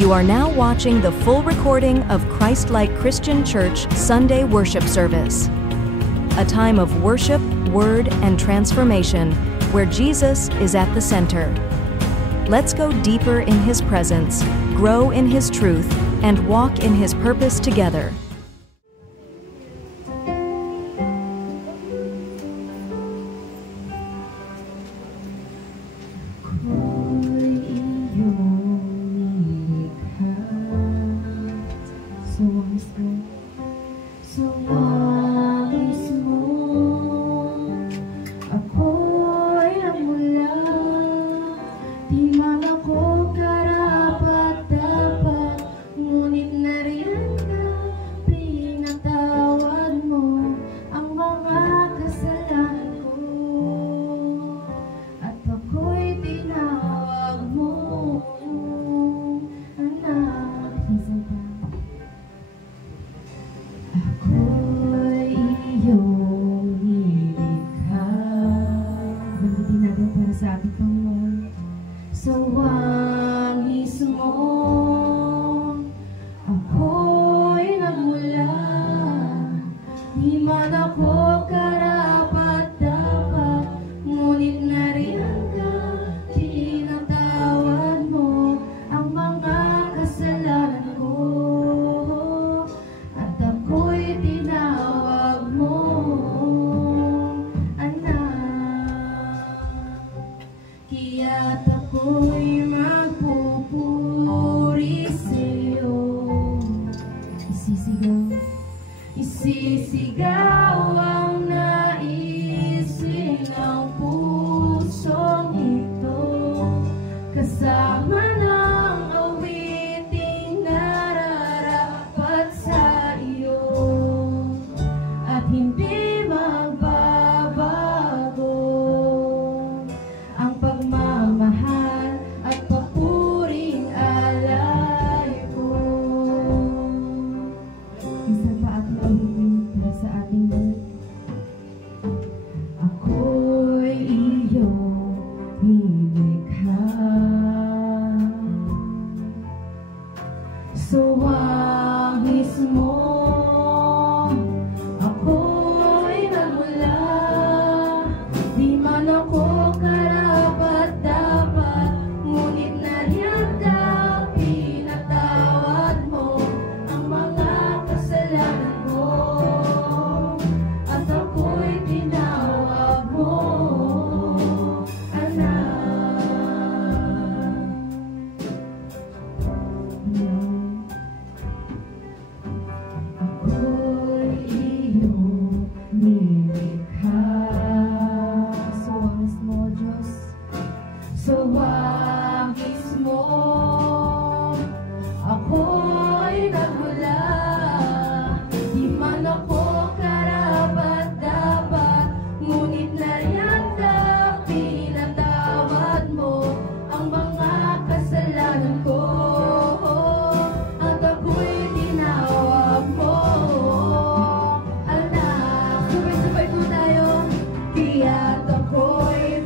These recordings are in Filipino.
You are now watching the full recording of Christ-Like Christian Church Sunday Worship Service. A time of worship, word, and transformation where Jesus is at the center. Let's go deeper in His presence, grow in His truth, and walk in His purpose together.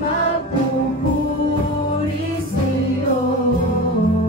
Magpupuri sa'yo.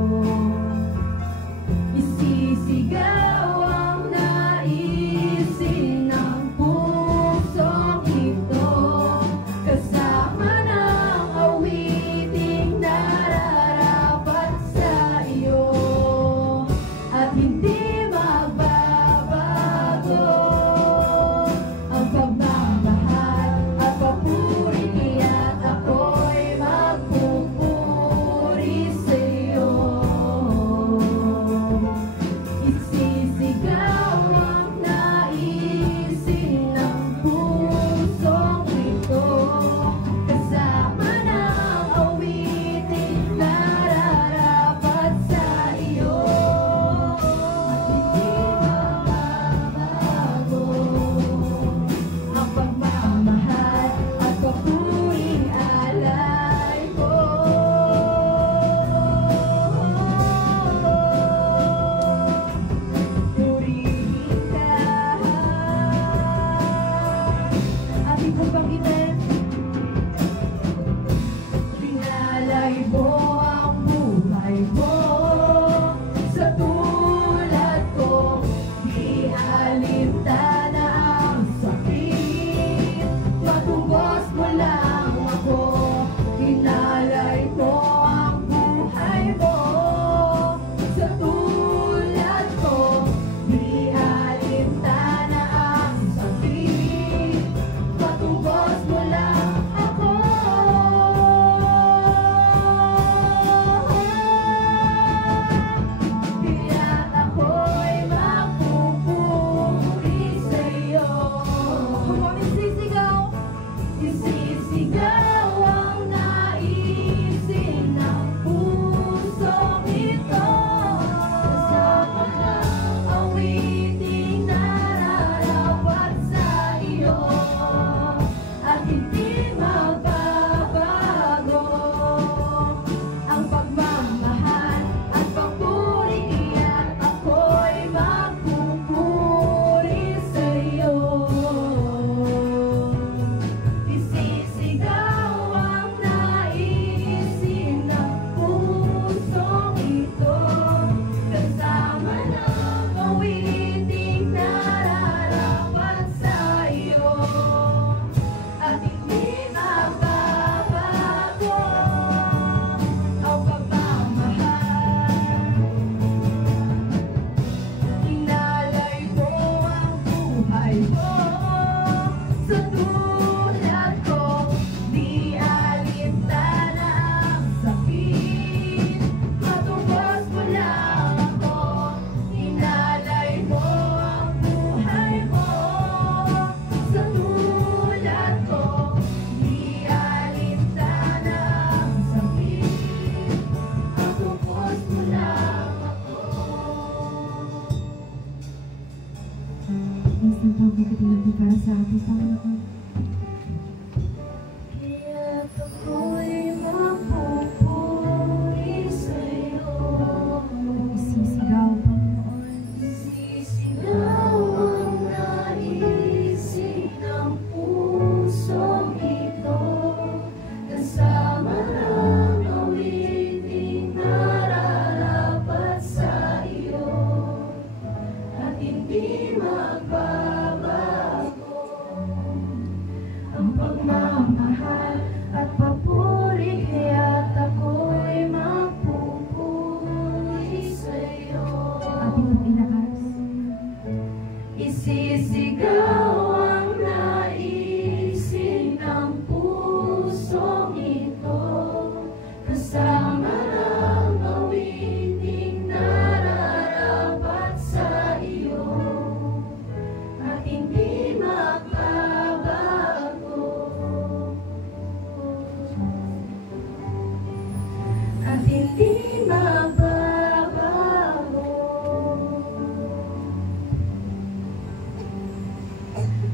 at hindi magbabago.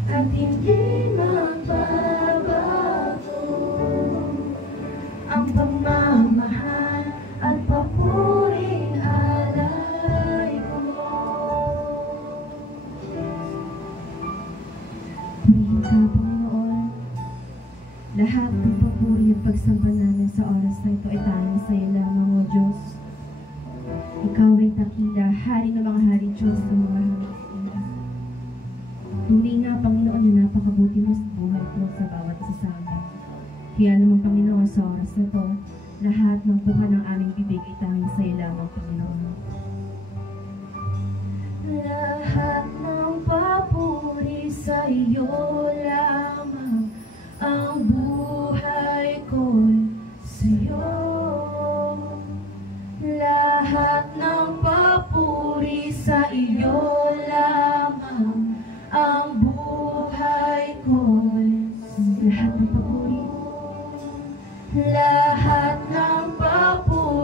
At hindi magbabago ang pagmamahal at papuring alay ko. Purihin ka, Panginoon. Lahat ng papuri at pagsamba namin sa oras na ito ay tanging sa iyo lamang, O Diyos. Ikaw ay dakila, hari ng mga hari, Diyos ng mga hari. Tunay nga, Panginoon, na napakabuti mo sa buhay ko sa bawat isa sa amin. Kaya naman, Panginoon, sa oras na ito, lahat ng buka ng aming bibig ay tanging sa iyo lamang, Panginoon. Lahat ng papuri sa iyo lamang, ang buhay ko'y sa'yo. Lahat ng papuri sa iyo lamang, ang buhay ko'y sa'yo. Lahat ng papuri, lahat ng papuri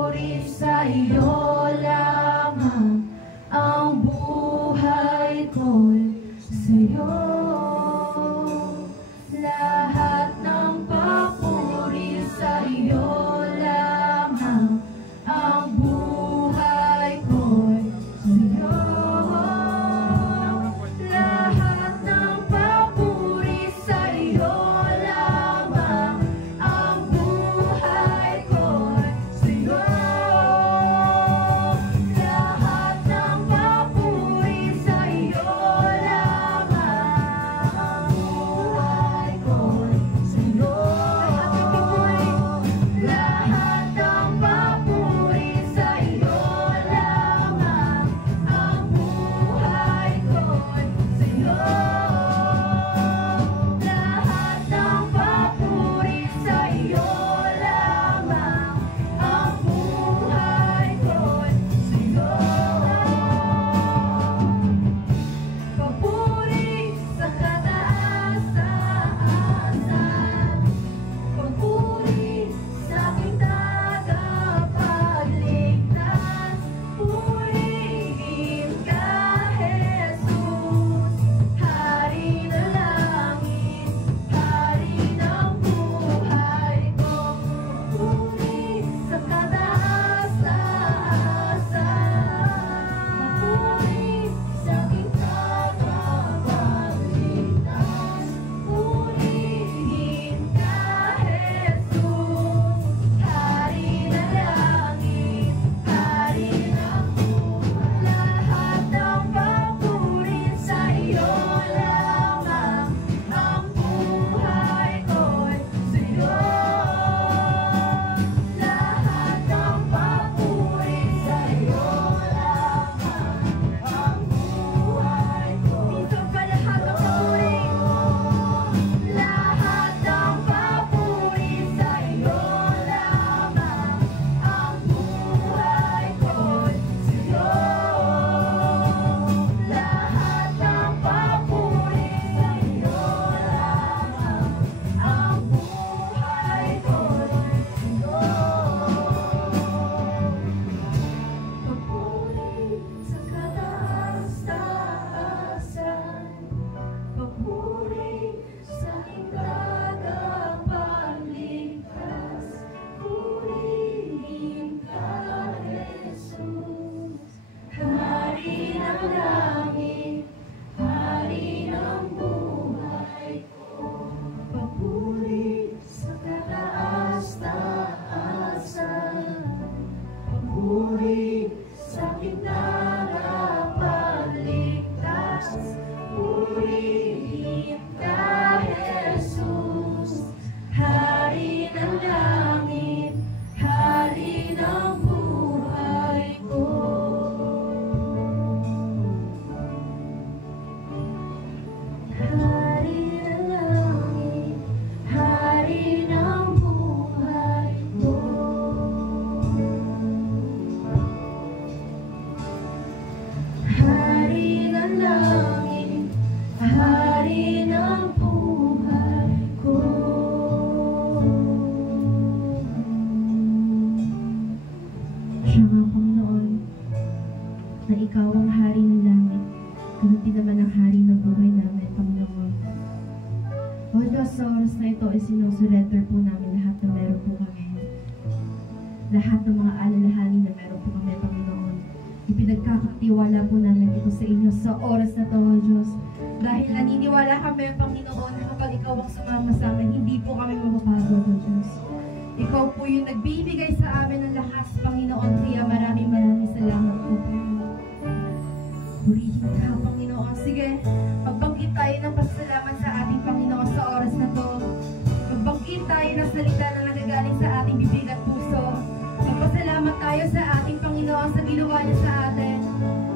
Ikaw ang hari ng langit, ganun din naman ang hari ng buhay namin, Panginoon. O Diyos, sa oras na ito ay sinusurrender po namin lahat na meron po kami. Lahat ng mga alalahanin na meron po kami, Panginoon. Ipinagkakatiwala po namin ito sa inyo sa oras na ito, O Diyos. Dahil naniniwala kami, Panginoon, na kapag ikaw ang sumama sa amin, hindi po kami mapapagod, O Diyos. Ikaw po yung nagbibigay sa amin ng lakas, Panginoon. Kaya maraming salamat po, Panginoon. Purihin ka, Panginoon. Sige, magbanggit tayo ng pasalamat sa ating Panginoon sa oras na to. Magbanggit tayo ng salita na nagagaling sa ating bibig at puso. Magpasalamat tayo sa ating Panginoon sa ginawa niya sa atin.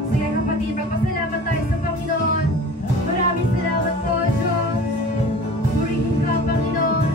Sige kapatid, magpasalamat tayo sa Panginoon. Maraming salamat po, Diyos. Purihin ka, Panginoon.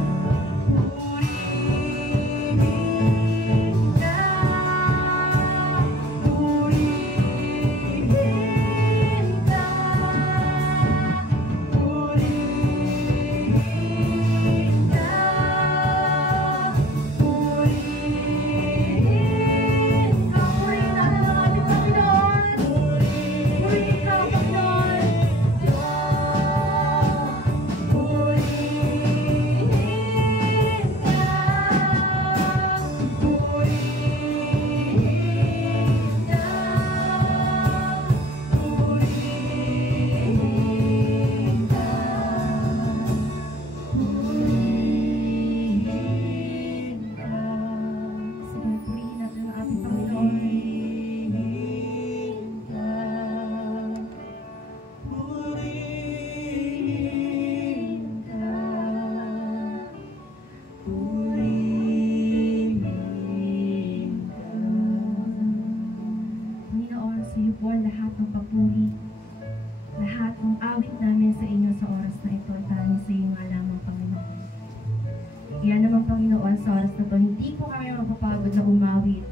Yan naman, Panginoon, sa oras na to, hindi po kami mapapagod na umawit,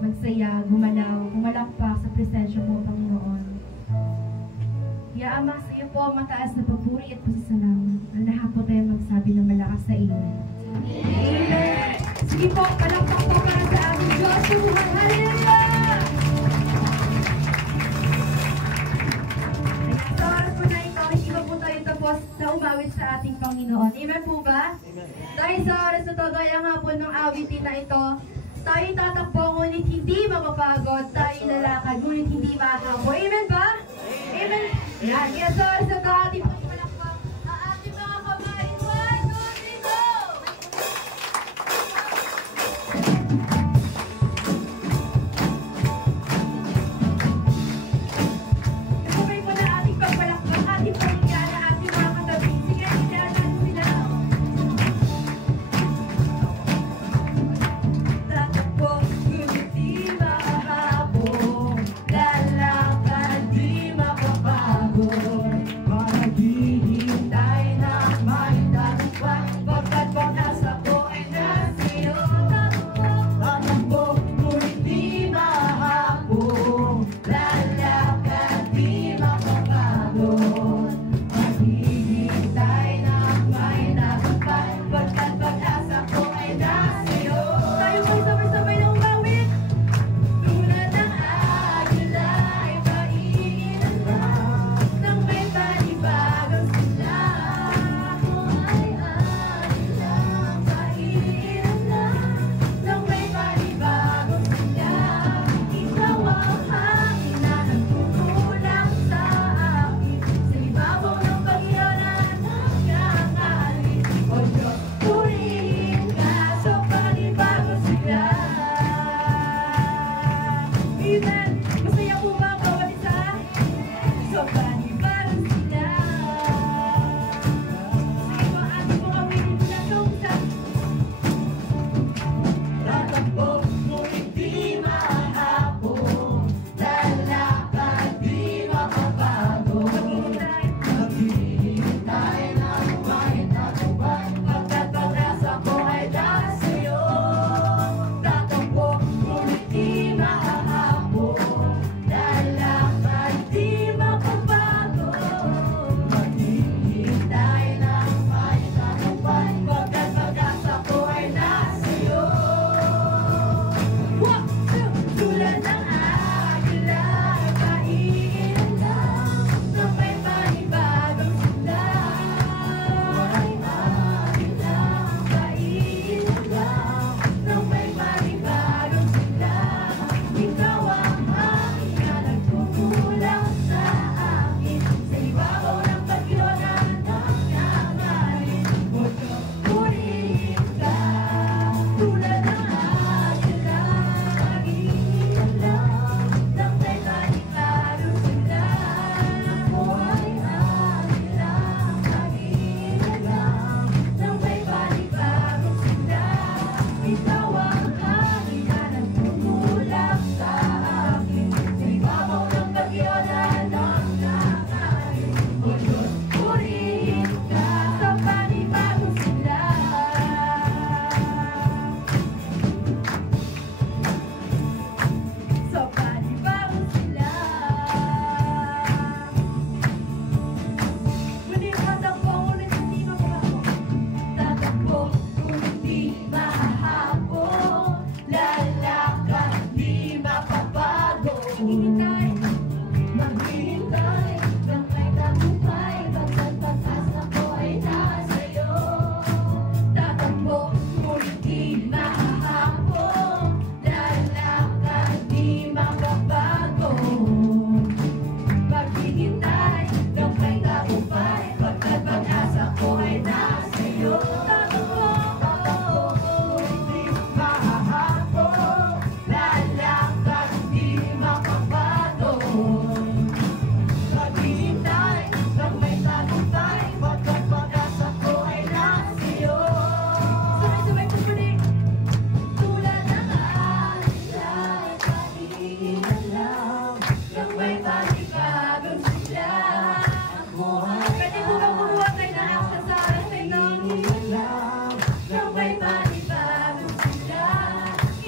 magsaya, gumalaw, pumalakpak sa presensya mo, Panginoon. Kaya, Ama, sa iyo po ang mataas na papuri at pasasalamat. Ang lahat po tayo magsabi ng malakas sa Amen. Amen! Sige po, palakpak po para sa aming Diyos. Hallelujah! Sa oras po na ito, hindi ba po tayo tapos na umawit sa ating Panginoon? Amen po ba? Amen. Dahil sa oras na ito, gaya nga po ng awitin na ito, tayo tatakbo, ngunit hindi mapapagod, tayo lalakad, ngunit hindi matakbo. Amen ba? Amen. Yan, kaya sa oras na ito, ating pagpalakpak ang ating mga kamay. 1, 2, 3, go! Sabay po na ating pagpalakpak, ating pagpalakpak, ating mga katabi. Sige, natin sila. Tatakbo, ngunit di mahahabol. Lalakad, di mapapagod. Para di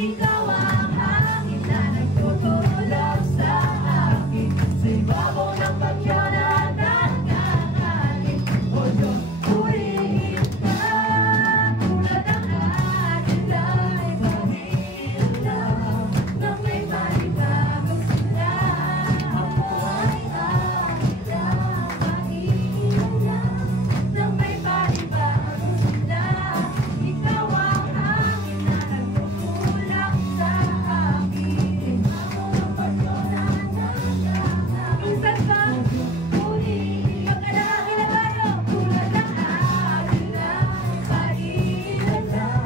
Ikaw ang hangin na nagtutulog sa akin, sa ibabaw ng bagyo na nagkakalit. O Diyos, purihin ka, tulad ng agilay, pag-iilaw, nang may panibagong sila. Ako ay agila, pag-iilaw, nang may panibagong sila. Ikaw ang hangin na nagtutulak sa akin, ibabaw ng bagyo na nagkakalit. Minsan ba, purihin mag-alangin na tayo, tulad ng agila, pag-iilaw,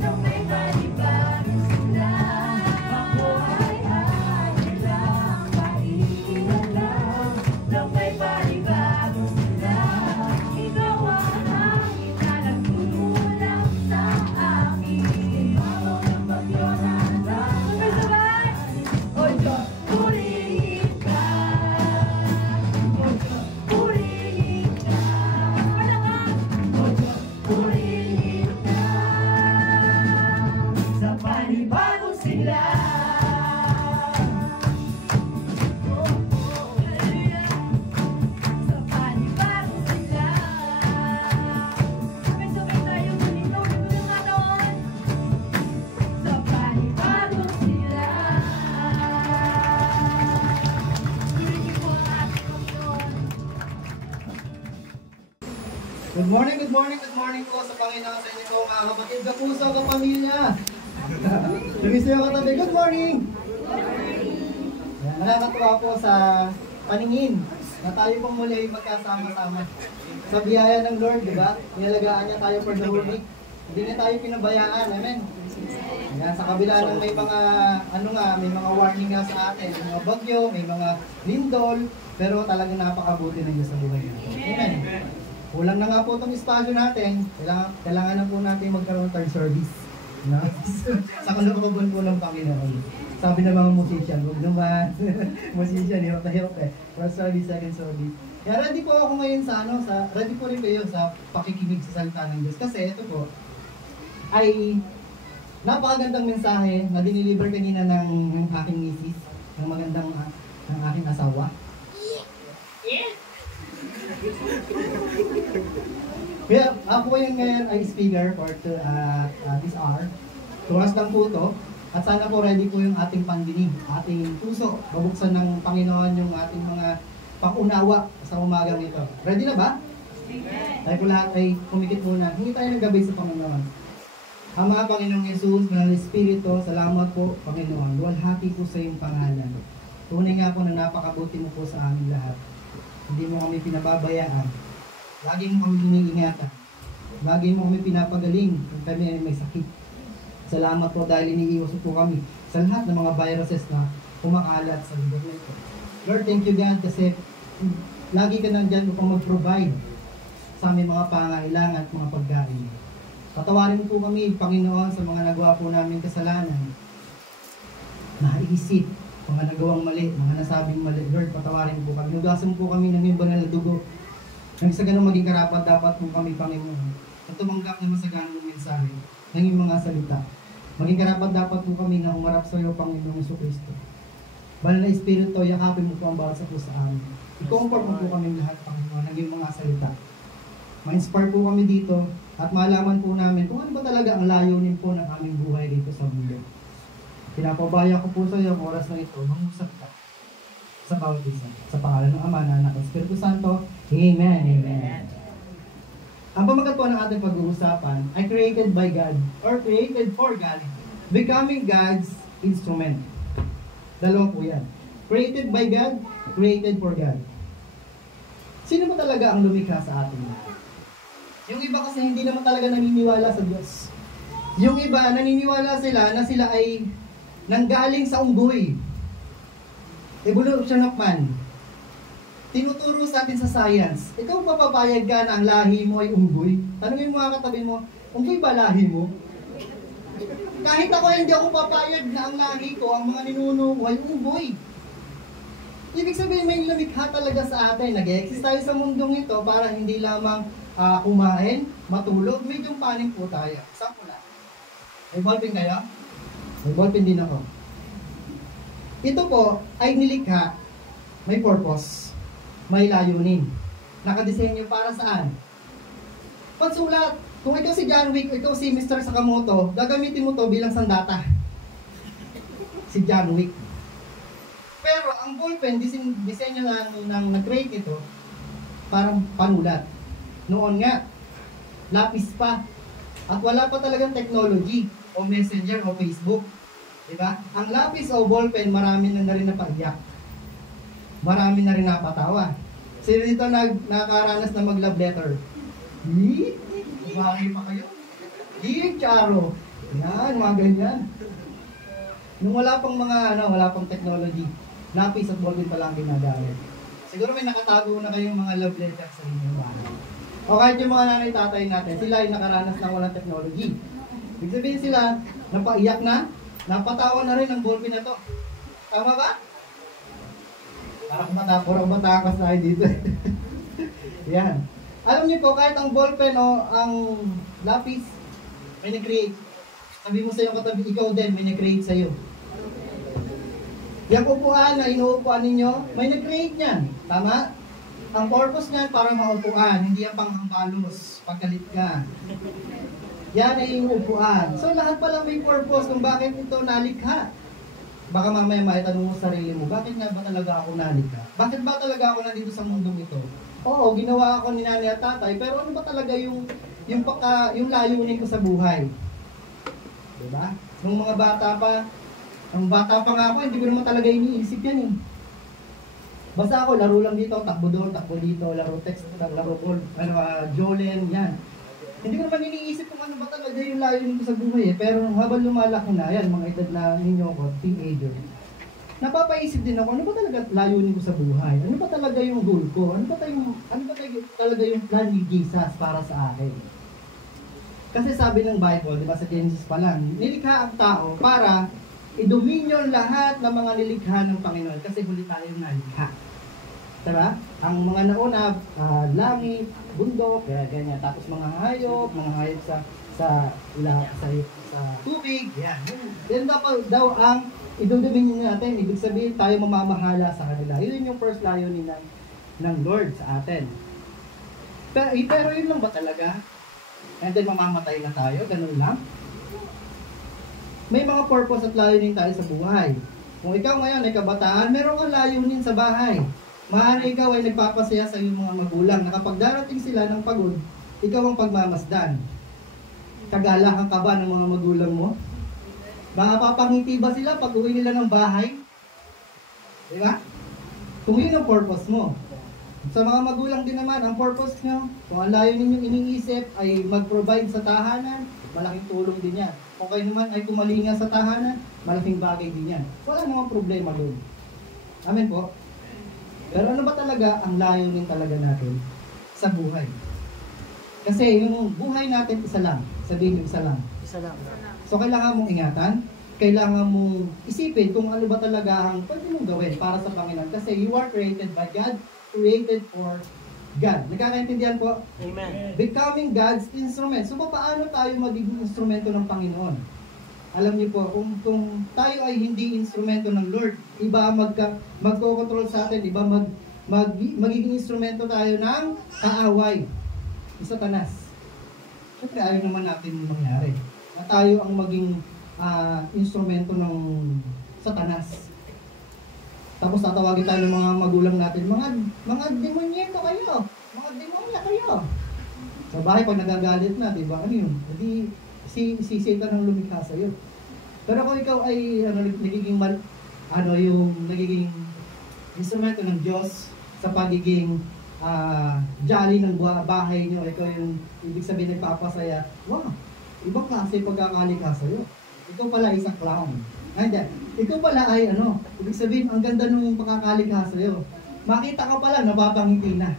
nang may panibagong sila. Ako ay agila, pag-iilaw, nang may panibagong sila. Ikaw ang hangin na nagtutulak sa akin, ibabaw ng bagyo na sabay-sabay. O Diyos, purihin ka. O Diyos, purihin ka. O Diyos, purihin ka. Sa panibagong sila. Hallelujah. Sa panibagong sila. Sabay-sabay tayo ganito, ganito yung katawan. Sa panibagong sila. Purihin mo ang ating Panginoon. Good morning, good morning, good morning po sa Panginoon sa inyo po mga kapatid, kapuso, kapamilya. Lumisayo katabi, good morning! Ayan, nakakatuwa po sa paningin na tayo pong muli ay magkasama-sama. Sa biyaya ng Lord, di ba? Inalagaan niya tayo for the whole week. Hindi niya tayo pinabayaan, amen? Ayan, sa kabila ng may mga, may mga warning nga sa atin, may mga bagyo, may mga lindol, pero talagang napakabuti ng Diyos sa buhay natin. Amen? Kulang na nga po itong espasyo natin, kailangan na po natin magkaroon ng third service. No? Sa kalooban po ng Panginoon. Sabi ng mga musician, huwag naman. Musician, hirap na hirap eh. First service, second service. Kaya ready po ako ngayon ready po rin kayo sa pakikinig sa salita ng Diyos. Kasi ito po, ay napakagandang mensahe na diniliver kanina ng aking misis, ng magandang ng aking asawa. Kaya ako yung ngayon ay speaker for this hour. Turas lang po ito. At sana po ready po yung ating pandinig, ating puso. Babuksan ng Panginoon yung ating mga pangunawa sa umagang ito. Ready na ba? Tayo po lahat ay kumikit muna. Hingi tayo ng gabay sa Panginoon. Ama, Panginoong Jesus, Banal Espiritu, salamat po, Panginoon. Luwalhati po sa iyong pangalan. Tunay nga po na napakabuti mo po sa amin lahat. Hindi mo kami pinababayaan. Lagi mo kami iniingatan. Lagi mo kami pinapagaling kung kami ay may sakit. Salamat po dahil iniiwas po kami sa lahat ng mga viruses na kumakalat sa lugar na ito. Lord, thank you God kasi lagi ka nandyan upang mag-provide sa aming mga pangailangan at mga pagkain. Patawarin mo po kami, Panginoon, sa mga nagawa po namin kasalanan. Naisip, mga nagawang mali, mga nasabing mali. Lord, patawarin po kami. Nugasan po kami ng iyong banal na dugo. Nang sa ganun maging karapat dapat po kami, Panginoon, at tumanggap naman sa ganung mensahe ng iyong mga salita. Maging karapat dapat po kami na umarap sa iyo, Panginoong Jesucristo. Banal na Espiritu, yakapin mo po ang bawat sa puso amin. I-comfort mo po kami lahat, Panginoon, ng iyong mga salita. Ma-inspire po kami dito at malaman po namin kung ano ba talaga ang layunin po ng aming buhay dito sa mundo. Pinapabaya ko po sa iyo ang oras na ito, mangusap ka sa bawat isa. Sa pangalan ng Ama, ng Anak, at Espiritu Santo. Amen. Amen. Ang pamagat po ng ating pag-uusapan ay created by God or created for God, becoming God's instrument. Dalawa po yan. Created by God, created for God. Sino ba talaga ang lumikha sa atin? Yung iba kasi hindi naman talaga naniniwala sa Diyos. Yung iba, naniniwala sila na sila ay nanggaling sa unggoy. Evolution of man. Tinuturo sa atin sa science. Ikaw papapayag ka na ang lahi mo ay unggoy? Tanungin mo nga katabi mo, unggoy ba lahi mo? Kahit ako hindi ako papayag na ang lahi ko, ang mga ninuno ko ay unggoy. Ibig sabihin may lumikha talaga sa atin. Nag-exist tayo sa mundong ito para hindi lamang kumain, matulog, medyo paning po tayo. Sampo na. May ballpen kayo? May ballpen din ako. Ito po ay nilikha, may purpose, may layunin. Nakadesenyo para saan? Pagsulat. Kung ikaw si John Wick, ikaw si Mr. Sakamoto, gagamitin mo to bilang sandata. Si John Wick. Pero ang ballpen, disenyo ng nag-create ito, parang panulat. Noon nga, lapis pa. At wala pa talagang technology o messenger o Facebook. Diba? Ang lapis o ballpen, marami na rin napaiyak. Marami na rin napatawa. Sino dito nakaranas na mag-love letter? Bakit pa kayo? Charo. Yan, mga ganyan. Nung wala pang wala pang technology, lapis at ballpen pa lang ginagamit. Siguro may nakatago na kayong mga love letters sa inyong bahay. O kahit yung mga nanay-tatay natin, sila ay nakaranas ng walang technology. Ibig sabihin sila, napaiyak na, napatawa na rin ang ballpen na to. Tama ba? Parang matakas tayo dito. Yan. Alam niyo po, kahit ang ballpen o ang lapis, may nag-create. Sabi mo sa iyong katabi, ikaw din, may nag-create sa iyo. Yung upuan na inuupuan ninyo, may nag-create niyan. Tama? Ang purpose niyan para maupuan, hindi yung panghambalos, pagkalit ka. Yan ay yung upuan. So lahat pala may purpose kung bakit ito nalikha. Baka mamaya maitanong mo sa sarili mo, bakit nga ba talaga ako nalikha? Bakit ba talaga ako nandito sa mundong ito? Oo, ginawa ako ni nanay at tatay, pero ano ba talaga yung layunin ko sa buhay? Diba? Nung mga bata pa, nga ako, hindi ko naman talaga iniisip yan eh. Basta ako, laro lang dito, takbo doon, takbo dito, laro text, laro ball, Jolen, yan. Hindi ko naman iniisip kung ano ba talaga yung layunin ko sa buhay eh. Pero habang lumalaki na, yan, mga edad na ninyo ko, teenager, napapaisip din ako, ano ba talaga layunin ko sa buhay? Ano ba talaga yung goal ko? Ano ba talaga yung plan ni Jesus para sa akin? Kasi sabi ng Bible, di ba sa Genesis pa lang, nilikha ang tao para i-dominion lahat ng mga nilikha ng Panginoon kasi huli tayong nalikha. Diba? Ang mga nauna, langit, bundok, ganyan. Tapos mga hayop sa tubig, yan. Yan daw ang i-dominion natin. Ibig sabihin tayo mamamahala sa kanila. Yun yung first layunin ng Lord sa atin. Pero yun lang ba talaga? And then mamamatay na tayo, ganun lang. May mga purpose at layunin tayo sa buhay. Kung ikaw ngayon ay kabataan, meron kang layunin sa bahay. Maaari ikaw ay nagpapasaya sa iyong mga magulang na kapag darating sila ng pagod, ikaw ang pagmamasdan. Kagalakan ka ba ng mga magulang mo? Makapapangiti ba sila pag uwi nila ng bahay? Diba? Kung yun ang purpose mo. Sa mga magulang din naman, ang purpose nyo, kung ang layo ninyong iniisip ay mag-provide sa tahanan, malaking tulong din yan. Kung kayo naman ay kumalinga sa tahanan, malaking bagay din yan. Wala namang problema doon. Amen po? Pero ano ba talaga ang layunin talaga natin sa buhay? Kasi yung buhay natin isa lang. Sabihin yung isa lang. Isa lang. So kailangan mong ingatan, kailangan mong isipin kung ano ba talaga ang pwede mong gawin para sa Panginoon. Kasi you are created by God, created for God. Nagkakaintindihan po? Amen. Becoming God's instrument. So paano tayo magiging instrumento ng Panginoon? Alam niyo po, kung tayo ay hindi instrumento ng Lord, iba magko-control sa atin, iba magiging instrumento tayo ng kaaway, ni Satanas. Siyempre, ayaw naman natin mangyari. Na tayo ang maging instrumento ng Satanas. Tapos tatawagin tayo ng mga magulang natin, mga demonyento kayo, mga demonya kayo. Sa bahay, pag nagagalit na, diba, ano yun? Hindi, si Satan ang lumikha sa'yo. Pero kung ikaw ay nagiging nagiging instrumento ng Diyos sa pagiging jolly ng bahay niyo, ikaw yung ibig sabihin nagpapasaya, wow, ibang klase pagkakalikha sa'yo. Ikaw pala isang clown. Hindi, ikaw pala ay ibig sabihin ang ganda ng pagkakalikha sa'yo. Makita ka pala, napapangiti na.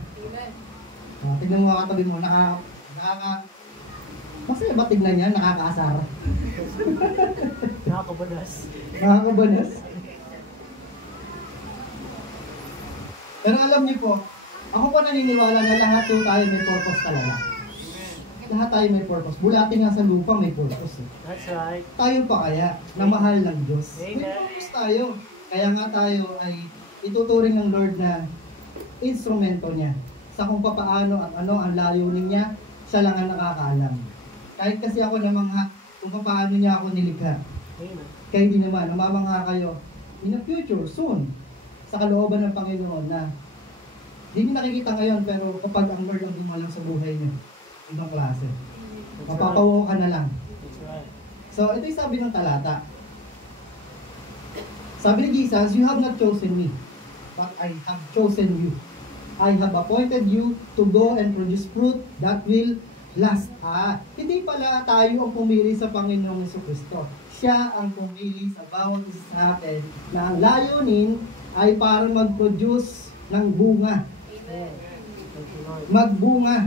Tignan mo katabi mo, masaya ba tignan yan? Nakakaasara. Nakakabanas. Nakakabanas. Pero alam niyo po, ako po naniniwala na lahat po tayo may purpose talaga. lahat tayo may purpose. Bulatin nga sa lupa may purpose. That's right. Tayo pa kaya na mahal ng Diyos? Amen. May purpose tayo. Kaya nga tayo ay ituturing ng Lord na instrumento niya sa kung paano at ano ang layunin niya, siya lang ang nakakaalam. Kahit kasi ako namangha kung paano niya ako nilikha. Amen. Kaya hindi naman, namamangha kayo in the future, soon, sa kalooban ng Panginoon na hindi niyo nakikita ngayon, pero kapag ang Lord ang dumalang sa buhay niyo, ibang klase. Mapapawo ka na lang. That's right. So, ito yung sabi ng talata. Sabi ni Jesus, you have not chosen me, but I have chosen you. I have appointed you to go and produce fruit that will last. Hindi pala tayo ang pumili sa Panginoong Jesucristo. Siya ang pumili sa bawat isa sa atin na ang layunin ay para mag-produce ng bunga. Amen. Thank you, Lord. Magbunga.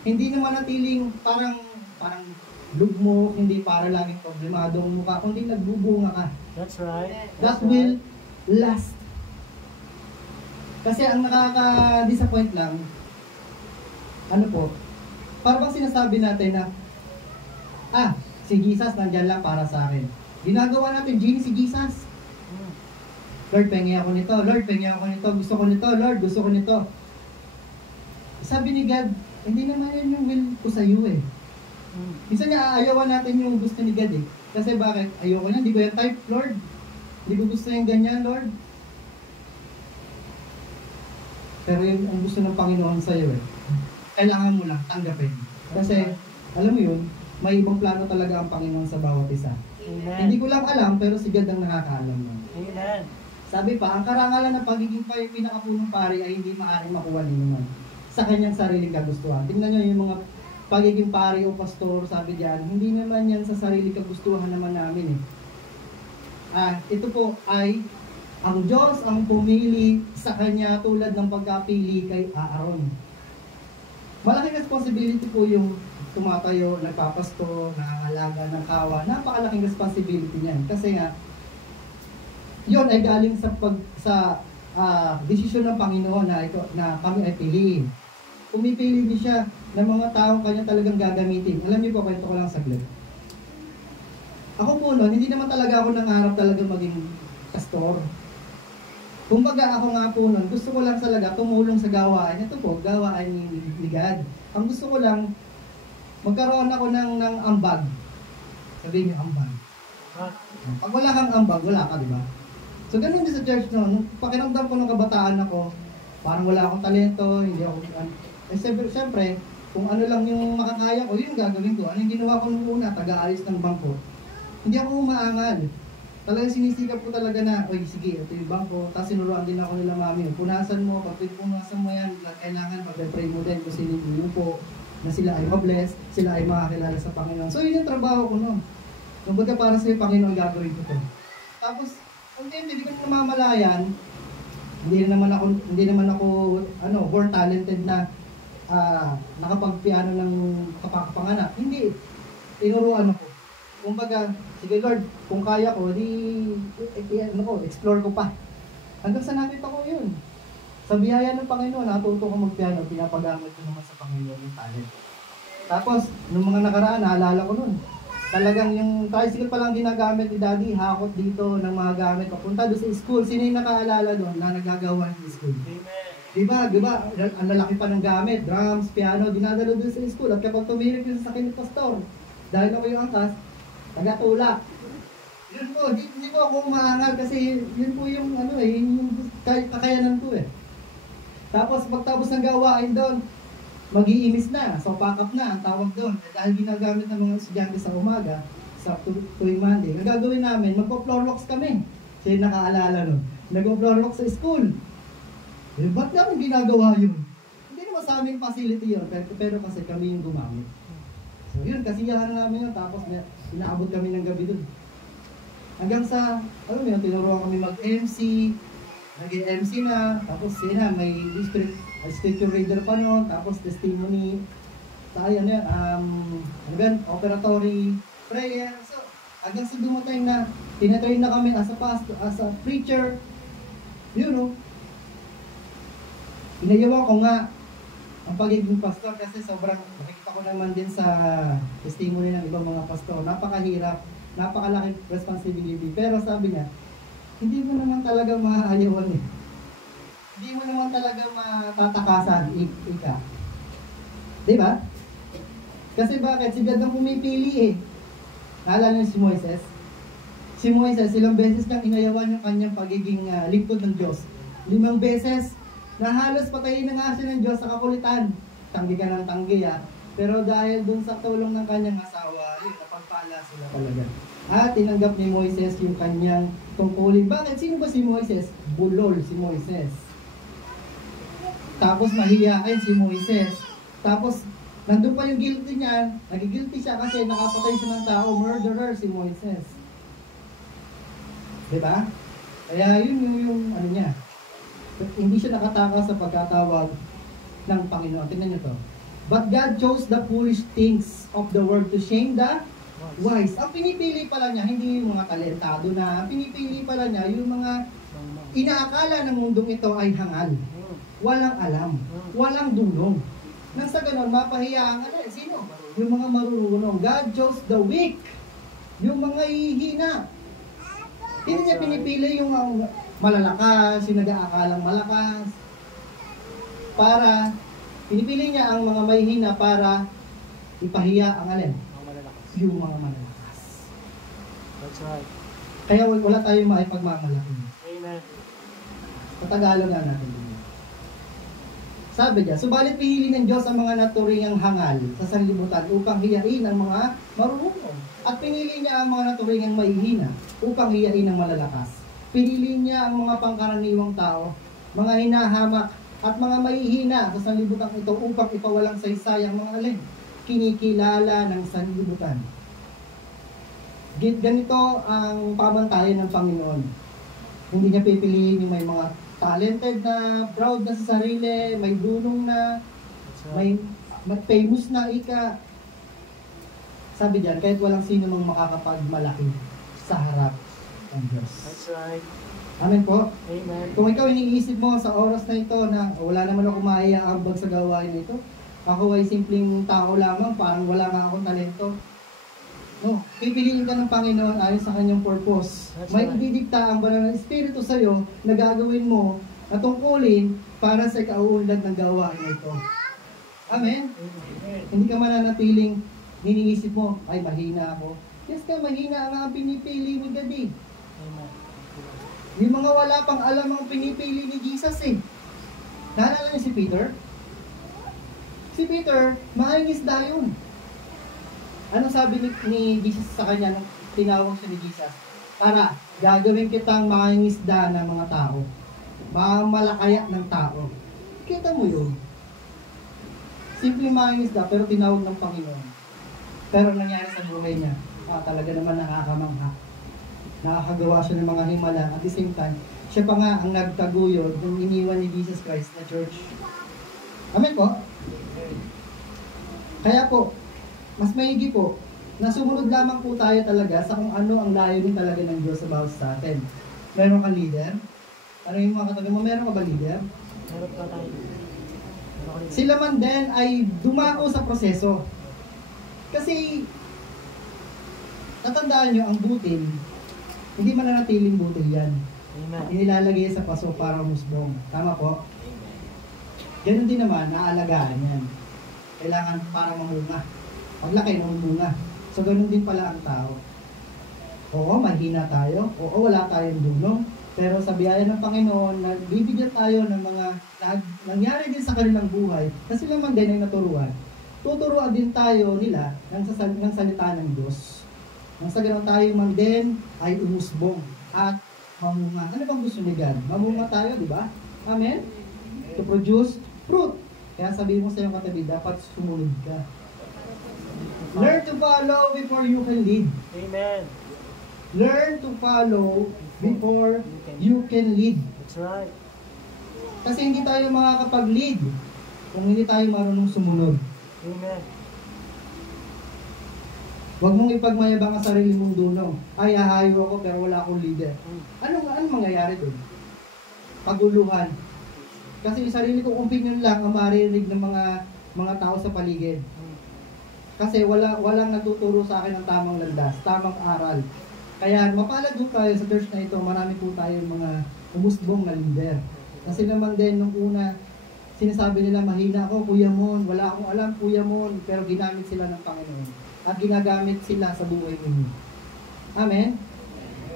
Hindi naman natiling parang lugmok, hindi para laging problemado ang mukha, kundi nagbubunga ka. That's right. That will last. Kasi ang nakaka-disappoint lang, ano po, parang sinasabi natin na, si Jesus nandyan lang para sa akin. Ginagawa natin, Genie, si Jesus. Lord, pengi ako nito. Lord, pengi ako nito. Gusto ko nito. Lord, gusto ko nito. Sabi ni God, hindi naman yan yung will ko sa iyo eh. Minsan niya aayawan natin yung gusto ni God eh. Kasi bakit? Ayoko niya, hindi ko yung type, Lord. Hindi ko gusto yung ganyan, Lord. Pero yun ang gusto ng Panginoon sa iyo eh. Kailangan mo lang tanggapin. Kasi, alam mo yun, may ibang plano talaga ang Panginoon sa bawat isa. Amen. Hindi ko lang alam, pero si God ang nakakaalam mo. Amen. Sabi pa, ang karangalan ng pagiging pinakapunong pari ay hindi maaaring makuha ni naman sa kanyang sariling kagustuhan. Tingnan nyo yung mga pagiging pari o pastor, sabi diyan, hindi naman yan sa sariling kagustuhan naman namin eh. Ito po ay ang Diyos ang pumili sa kanya tulad ng pagkapili kay Aaron. Malaking responsibility po yung tumatayo, nagpapasto, nangangalaga ng kawa. Napakalaking responsibility niyan. Kasi nga, yun ay galing sa desisyon ng Panginoon na kami ay piliin. Pumipili niya siya ng mga tao kanya talagang gagamitin. Alam niyo po, kwento ko lang saglit. Ako po noon, hindi naman talaga ako nangarap talaga maging pastor. Kumbaga ako nga po noon, gusto ko lang talaga tumulong sa gawain. Ito po, gawain ni God. Ang gusto ko lang, magkaroon ako ng ambag. Sabihin niyo, ambag. Pag wala kang ambag, wala ka, di ba? So, ganun din sa church noon. Nung pakiramdam ko nung kabataan ako, parang wala akong talento, hindi ako... siyempre, kung ano lang yung makakaya ko, yun gagawin ko. Ano yung ginawa ko nung una, taga-alis ng bangko. Hindi ako umaangal. Talagang sinisikap ko talaga na, oy, sige, ito yung bangko. Tapos sinuruan din ako nila mami. Punasan mo, pag punasan mo yan, kailangan pag-pray mo din kung sino yung po, na sila ay ma-bless, sila ay makakilala sa Panginoon. So, yun yung trabaho ko noon. Kumbaga para sa Panginoon gagawin ko to. Tapos, hindi ko namamalayan, hindi naman ako born talented na nakapagpiano ng kapanganak. Hindi. Tinuruan ako. Kumbaga, sige Lord, kung kaya ko, explore ko pa. Hanggang sa nakita ko yun. Sa biyaya ng Panginoon, natuto ko magpiano, pinapagamit ko naman sa Panginoon yung talent. Tapos, nung mga nakaraan, naalala ko nun. Talagang yung tricycle pa lang ginagamit ni Daddy, hakot dito ng mga gamit. Papunta doon sa school. Sino yung nakaalala doon na nagagawa ng school? Amen. Diba? Ang lalaki pa ng gamit, drums, piano, dinadala doon sa school. At kapag tumirik yung sasakyan ni Pastor, dahil ako yung angkas, taga-tulak. Yun po, hindi po ako umaangal kasi yun po yung yung kakayanan ko eh. Tapos pagtapos ng gawain doon, mag-iimis na, so pack up na ang tawag doon. Dahil ginagamit ng mga estudyante sa umaga, sa tuwing Monday, ang gagawin namin, magpo-floor walks kami. Siya yung nakaalala nun. Nag-floor walk sa school. Ba't namin ginagawa yun? Hindi naman sa aming facility yun, pero kasi kami yung gumamit. So yun, kasiyahan namin yun, tapos inaabot kami ng gabi dun. Hanggang sa, alam mo yun, tinuruan kami mag-MC, nag-MC na, tapos yun na, may scripture reader pa noon, tapos testimony, tayo operatory prayer. So, hanggang sa dumating na, tinatrain na kami as a pastor, as a preacher, inayawan ko nga, ang pagiging pastor kasi sobrang nakikita ko naman din sa testimony ng ibang mga pastor, napakahirap, napakalaking responsibility. Pero sabi niya, hindi mo naman talaga maaayawan eh. Hindi mo naman talaga matatakasan, ika. Di ba? Kasi bakit? Si God ang pumipili eh. Naalala niyo si Moises? Si Moises, ilang beses niyang inayawan yung kanyang pagiging lingkod ng Diyos. 5 beses na halos patayin na nga siya ng Diyos sa kakulitan. Tanggi ka ng tanggi Pero dahil dun sa tulong ng kanyang asawa, yun, napagpala sila talaga. At tinanggap ni Moises yung kanyang tungkulin. Bakit? Sino ba si Moises? Bulol si Moises. Tapos mahiyain si Moises. Tapos nandun pa yung guilty niya. Nagigilty siya kasi nakapatay siya ng tao. Murderer si Moises. Diba? Kaya yun yung ano niya. Hindi siya nakatakas sa pagkatawag ng Panginoon. Tingnan niyo to. But God chose the foolish things of the world to shame the wise. Ang pinipili pala niya, hindi yung mga talentado na. Ang pinipili pala niya, yung mga inaakala ng mundong ito ay hangal. Walang alam. Walang dunong. Nang sa ganon, mapahiya ang sino? Yung mga marurunong. God chose the weak. Yung mga hihina. Hindi niya pinipili yung malalakas, yung nag-aakalang malakas. Para, pinipili niya ang mga mahihina para ipahiya ang alin? Yung mga malalakas. That's right. Kaya wala tayong maipagmamalaki. Amen. Sa Tagalog na natin din. Sabi niya, subalit pinili ng Diyos ang mga naturingang hangal sa sanlibutan upang hiyain ang mga marunong. At pinili niya ang mga naturingang mahihina upang hiyain ang malalakas. Pinili niya ang mga pangkaraniwang tao, mga hinahamak at mga mahihina sa sanlibutan ito upang ipawalang saysay ang mga alin, kinikilala ng sanlibutan. Ganito ang pamantayan ng Panginoon. Hindi niya pipiliin yung may mga talented na, proud na sa sarili, may dunong na, may famous na ika. Sabi diyan, kahit walang sino mang makakapagmalaki sa harap ng Diyos. That's right. Amen po. Amen. Kung ikaw iniisip mo sa oras na ito na wala naman ako maiaambag sa gawain na ito, ako ay simpleng tao lamang, parang wala nga akong talento. No, pipiliin ka ng Panginoon ayon sa kanyang purpose. That's May right. ididikta ang banal na Espiritu sa iyo na gagawin mo na tungkulin para sa kauunlad ng gawain na ito. Amen? Amen. Hindi ka mananatiling iniisip mo, ay mahina ako. Yes ka, mahina ang pinipili ni God eh. Amen. Yung mga wala pang alam ang pinipili ni Jesus eh. Naalala niyo si Peter? Si Peter, maayos yun. Anong sabi ni Jesus sa kanya nung tinawag siya ni Jesus? Para, gagawin kitang mangingisda ng mga tao. Malakaya ng tao. Kita mo yun. Simpleng mangingisda, pero tinawag ng Panginoon. Pero nangyari sa buhay niya, talaga naman nakakamangha. Nakakagawa siya ng mga himala. At the same time, siya pa nga ang nagtaguyod nung iniwan ni Jesus Christ na church. Amen po? Kaya po, mas maigi po, na sumunod lamang po tayo talaga sa kung ano ang layunin talaga ng Diyos sa bawat sa atin. Meron kang leader? Ano yung mga katabi mo? Meron ka ba leader? Meron pa tayo. Meron ka rin. Sila man din ay dumako sa proseso. Kasi, natandaan nyo, ang butil, hindi mananatiling butil yan. Amen. Inilalagay sa paso para musbong. Tama po? Ganun din naman, naalagaan yan. Kailangan para mamunga. Paglaki, mamunga. So, ganun din pala ang tao. Oo, mahina tayo. Oo, wala tayong dunong. Pero sa biyaya ng Panginoon, nagbibigyan tayo ng mga nangyari din sa kanilang buhay na sila man din ay naturuan. Tuturuan din tayo nila ng salita ng Diyos. Nang sa ganun tayo man din ay umusbong at mamunga. Ano bang gusto ni God? Mamunga tayo, di ba? Amen? To produce fruit. Kaya sabihin mo sa iyong katabi, dapat sumunod ka. Learn to follow before you can lead. Amen. Learn to follow before you can lead. That's right. Kasi hindi tayo makakapag-lead kung hindi tayo marunong sumunod. Amen. Huwag mong ipagmayabang ang sarili mong dunong. Ay, hahayo ako pero wala akong leader. Ano mangyayari doon? Paguluhan. Kasi yung sarili kong opinion lang ang maririnig ng mga tao sa paligid. Kasi walang nagtuturo sa akin ng tamang landas, tamang aral. Kaya mapalad po tayo sa church na ito, marami po tayong mga umusbong na leader. Kasi naman din, nung una, sinasabi nila, mahina ako, Kuya Mon, wala akong alam, Kuya Mon, pero ginamit sila ng Panginoon. At ginagamit sila sa buhay ninyo. Amen?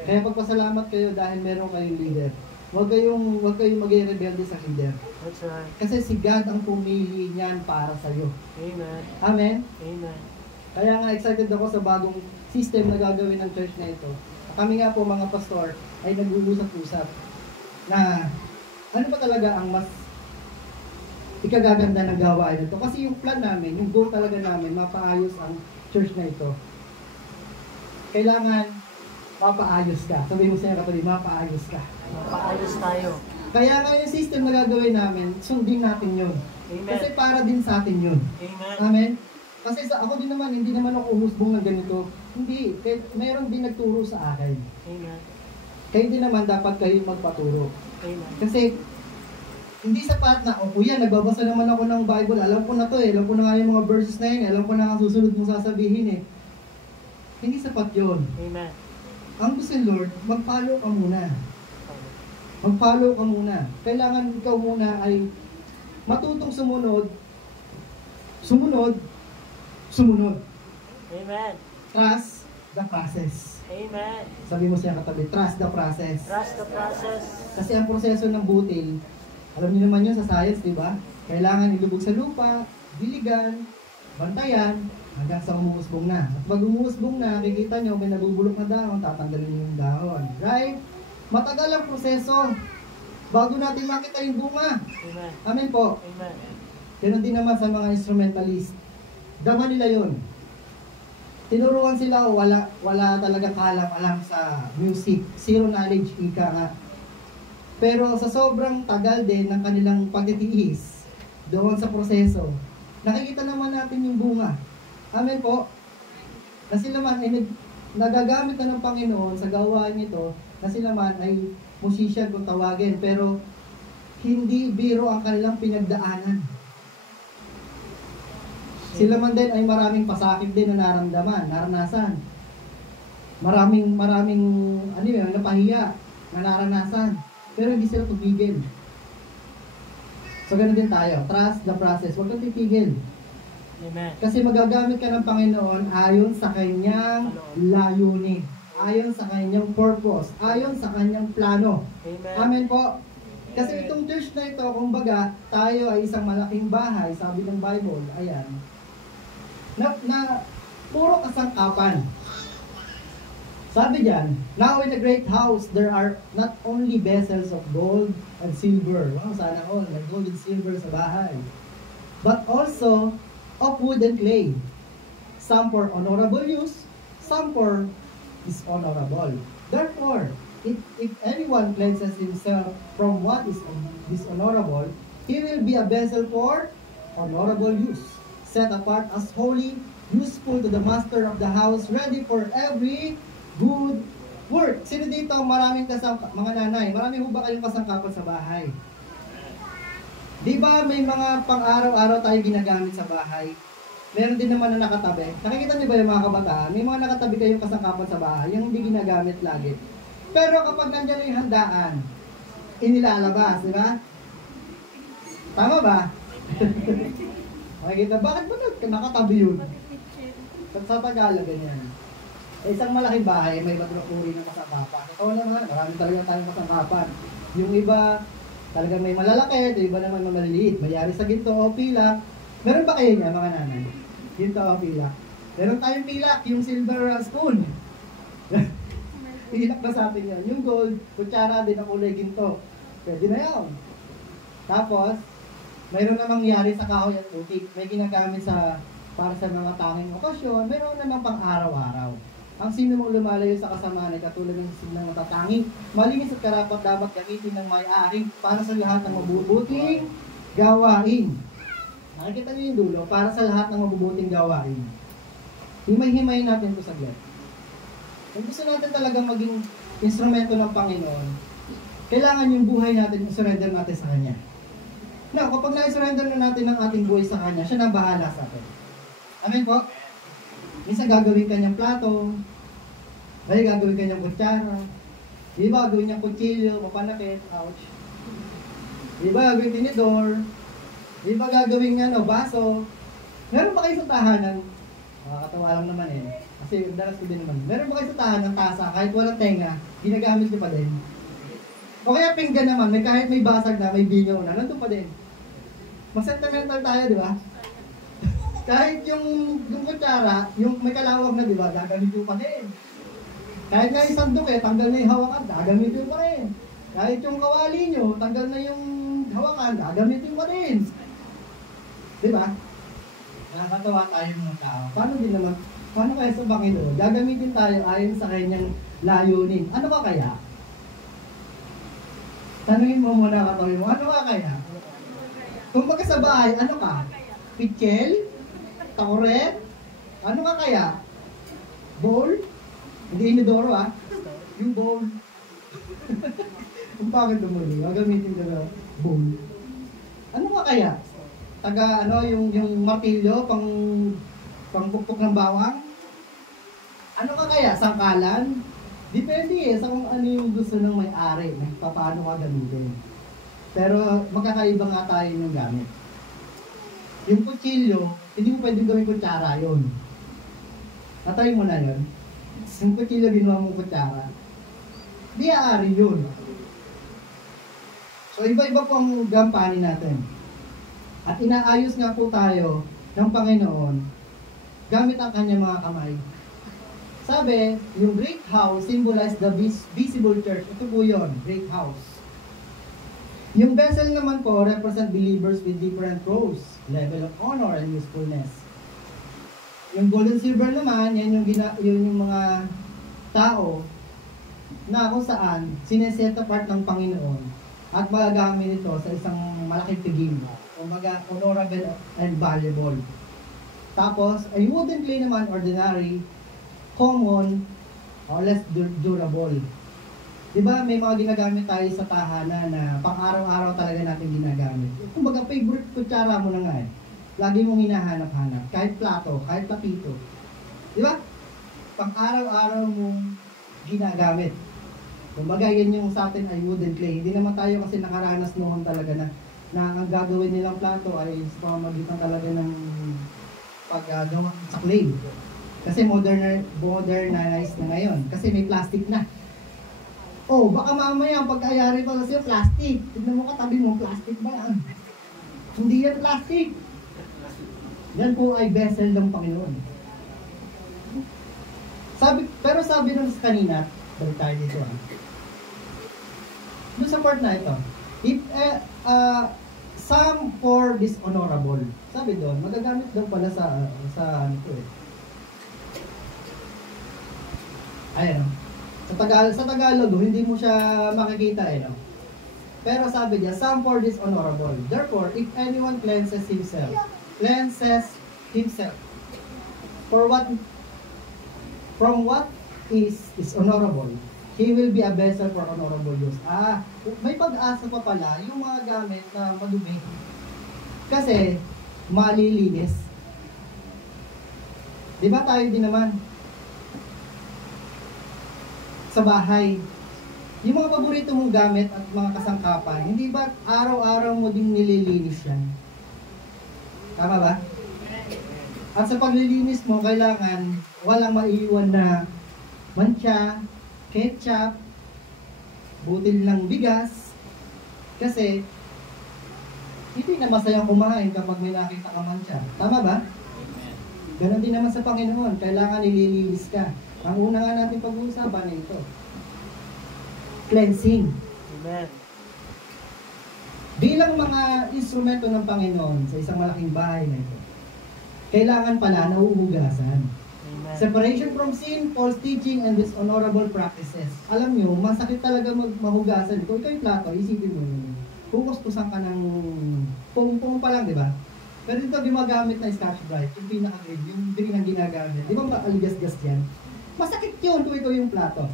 Kaya pagpasalamat kayo dahil meron kayong leader. Huwag kayong mag-rebelde sa leader. That's right. Kasi si God ang pumili niyan para sa'yo. Amen. Amen? Amen. Kaya nga excited ako sa bagong system na gagawin ng church na ito. Kami nga po mga pastor ay nag-uusap-usap na ano ba talaga ang mas ikagaganda ng gawain nito. Kasi yung plan namin, yung goal talaga namin, mapaayos ang church na ito. Kailangan mapaayos ka. Sabihin mo sa iyo katabi, mapaayos ka. Mapaayos tayo. Kaya nga yung system na gagawin namin, sundin natin yun. Amen. Kasi para din sa atin yun. Amen. Amen? Kasi ako din naman, hindi naman ako umusbong ng ganito. Hindi. Mayroon din nagturo sa akin. Amen. Kayo din naman dapat kayo magpaturo. Amen. Kasi, hindi sapat na, kuya, nagbabasa naman ako ng Bible. Alam ko na to eh. Alam ko na nga yung mga verses na yun. Alam ko na ang susunod mong sasabihin eh. Hindi sapat yun. Amen. Ang gusto ng Lord, mag-follow ka muna. Mag-follow ka muna. Kailangan ikaw muna ay matutong sumunod. Sumunod. Amen. Trust the process. Amen. Sabi mo siya katabi, trust the process. Trust the process. Kasi ang proseso ng butil, alam niyo naman yun sa science, di ba? Kailangan ilubog sa lupa, diligan, bantayan, hanggang sa umuusbong na. At pag umuusbong na, kikita nyo, may nabubulok na dahon, tatanggalin nyo yung dahon. Right? Matagal ang proseso bago natin makita yung bunga. Amen. Amen po. Amen. Ganun din naman sa mga instrumentalist. Dama nila yun. Tinuruan sila o wala talagang kaalam-alam sa music. Zero knowledge, ika nga. Pero sa sobrang tagal din ng kanilang pagtitiis doon sa proseso, nakikita naman natin yung bunga. Amen po. Na sila man ay nagagamit na ng Panginoon sa gawain nito, na sila man ay musician kung tawagin, pero hindi biro ang kanilang pinagdaanan. Sila man din ay maraming pasakit din na naramdaman, naranasan. Maraming napahiya na naranasan. Pero hindi sila tumigil. So ganoon din tayo. Trust the process. Huwag kang titigil. Amen. Kasi magagamit ka ng Panginoon ayon sa kanyang layunin. Ayon sa kanyang purpose. Ayon sa kanyang plano. Amen. Amen po. Kasi itong church na ito, kumbaga, tayo ay isang malaking bahay, sabi ng Bible, ayan, na puro kasangkapan. Sabi diyan, now in a great house, there are not only vessels of gold and silver. Wow, sana all, may gold and silver sa bahay. But also of wood and clay. Some for honorable use, some for dishonorable. Therefore, if anyone cleanses himself from what is dishonorable, he will be a vessel for honorable use, set apart as holy, useful to the master of the house, ready for every good work. Sino dito maraming mga nanay? Marami ho ba kayong kasangkapan sa bahay? Di ba may mga pang-araw-araw tayo ginagamit sa bahay? Meron din naman na nakatabi. Nakikita niyo ba yung mga kabataan? May mga nakatabi kayong kasangkapan sa bahay, yung hindi ginagamit lagi. Pero kapag nandiyan na yung handaan, inilalabas, di ba? Tama ba? Makikita, bakit ba nakatabi yun? Sa Tagalog, ganyan. Isang malaking bahay, may iba't ibang uri ng kasangkapan. Ito naman, marami talaga tayong kasangkapan. Yung iba, talagang may malalaki, yung iba naman maliliit. Mayari sa ginto o pilak. Meron ba kayo niya, mga nanay? Ginto o pilak? Meron tayong pilak, yung silver spoon. Pilak na sa atin yun. Yung gold, kutsara din ang kulay ginto. Pwede na yun. Tapos, mayroon namang yari sa kahoy at putik. May ginagamit para sa mga tanging okasyon. Mayroon namang pang araw-araw. Ang sino mong lumalayo sa kasamaan ay katulad ng silang matatanging, malinis at karapat dapat gamitin ng may-ari para sa lahat ng mabubuting gawain. Nakikita niyo yung dulo, para sa lahat ng mabubuting gawain. Himay-himayin natin ito saglit. Kung gusto natin talagang maging instrumento ng Panginoon, kailangan yung buhay natin, surrender natin sa Kanya. Now, kapag na-surrender na natin ang ating buhay sa Kanya, siya na bahala sa atin. Amen po? Minsan gagawin kanyang plato, ay gagawin kanyang kutsara, iba gagawin niyang kutsilyo, mapanakit, ouch. Iba gagawin tinidor, iba gagawin baso. Meron ba kayo sa tahanan? Nakakatawa lang naman kasi dalas ko din naman. Meron ba kayo sa tahanan ng tasa, kahit walang tenga, ginagamit niyo pa din? O kaya pinggan naman, kahit may basag na, may binyo na, nandun pa din. Mas sentimental tayo, di ba? Kahit yung kutsara, yung may kalawag na, di ba, gagamit yung pa din. Kahit nga yung sandok tanggal na yung hawakan, gagamit yung pa rin. Kahit yung kawali nyo, tanggal na yung hawakan, gagamit yung pa rin. Di ba? Nakakatawa tayo mga tao. Paano kaya sa Panginoon? Gagamitin tayo ayon sa kanyang layunin. Ano ba kaya? Tanungin mo muna katawin mo, ano ba kaya? Kung baga sa bahay, ano ka? Pichel? Takoret? Ano ka kaya? Bowl? Hindi inidoro yung bowl. Kung bakit dumuli, gagamitin ka na bowl. Ano ka kaya? Yung martilyo, pang pukpok ng bawang? Ano ka kaya? Sangkalan? Depende sa kung ano yung gusto ng may-ari, paano ka gamitin. Pero magkakaiba nga tayo ng gamit. Yung kutsilyo, hindi mo pwedeng gawin kutsara yun. Natry mo na yun. Yung kutsilyo ginawa mong kutsara. Di aari yun. So iba-iba po ang gampanin natin. At inaayos nga po tayo ng Panginoon gamit ang kanyang mga kamay. Sabi, yung great house symbolize the visible church. Ito po yun, great house. Yung vessel naman po represent believers with different roles, level of honor and usefulness. Yung gold and silver naman, yan yung mga tao na kung saan sineset apart ng Panginoon at magagamit ito sa isang malaking tigim. Kumbaga, honorable and valuable. Tapos, ay wooden clay naman, ordinary, common, or less durable. Diba, may mga ginagamit tayo sa tahanan na pang-araw-araw talaga natin ginagamit. Kumbaga, favorite kutsara mo na nga Lagi mong hinahanap-hanap. Kahit plato, kahit platito. Diba? Pang-araw-araw mong ginagamit. Kumbaga, yan yung sa atin ay wooden clay. Hindi naman tayo kasi nakaranas noon talaga na ang gagawin nilang plato ay sa pamamagitan talaga ng paggawa sa clay. Kasi modernized na ngayon. Kasi may plastic na. Oh, baka mamaya pagkayari pa kasi plastic. Tignan mo katabi mo, plastic ba yan? Hindi yan plastic. Yan po ay vessel ng Panginoon. Pero sabi nung kanina, balik tayo dito doon sa part na ito, if some for dishonorable, sabi doon, magagamit daw pala sa ano to Ayan Sa Tagalog, hindi mo siya makikita Pero sabi niya, some for dishonorable. Therefore, if anyone cleanses himself from what is honorable, he will be a vessel for honorable use. May pag-asa pa pala yung mga gamit na madumi. Kasi, malilinis. Di ba tayo din naman? Sa bahay, yung mga paborito mong gamit at mga kasangkapan, hindi ba araw-araw mo din nililinis yan? Tama ba? At sa paglilinis mo, kailangan walang maiiwan na mancha, ketchup, butil ng bigas, kasi hindi na masayang kumain kapag may nakita ka mancha. Tama ba? Ganon din naman sa Panginoon, kailangan nililinis ka. Ang una nga natin pag-uusapan ay ito. Cleansing. Amen. Bilang mga instrumento ng Panginoon sa isang malaking bahay na ito, kailangan pala nauugasan. Amen. Separation from sin, false teaching, and dishonorable practices. Alam nyo, masakit talaga mahugasan. Kung ikaw yung plato, isipin mo yun. Pupuspusan ka ng pung pa lang, di ba? Pero dito gumagamit na Scotch-Brite, yung pinaka-grade, yung green ang ginagamit. Di ba aligas-gas yan? Masakit yun kung ikaw yung plato.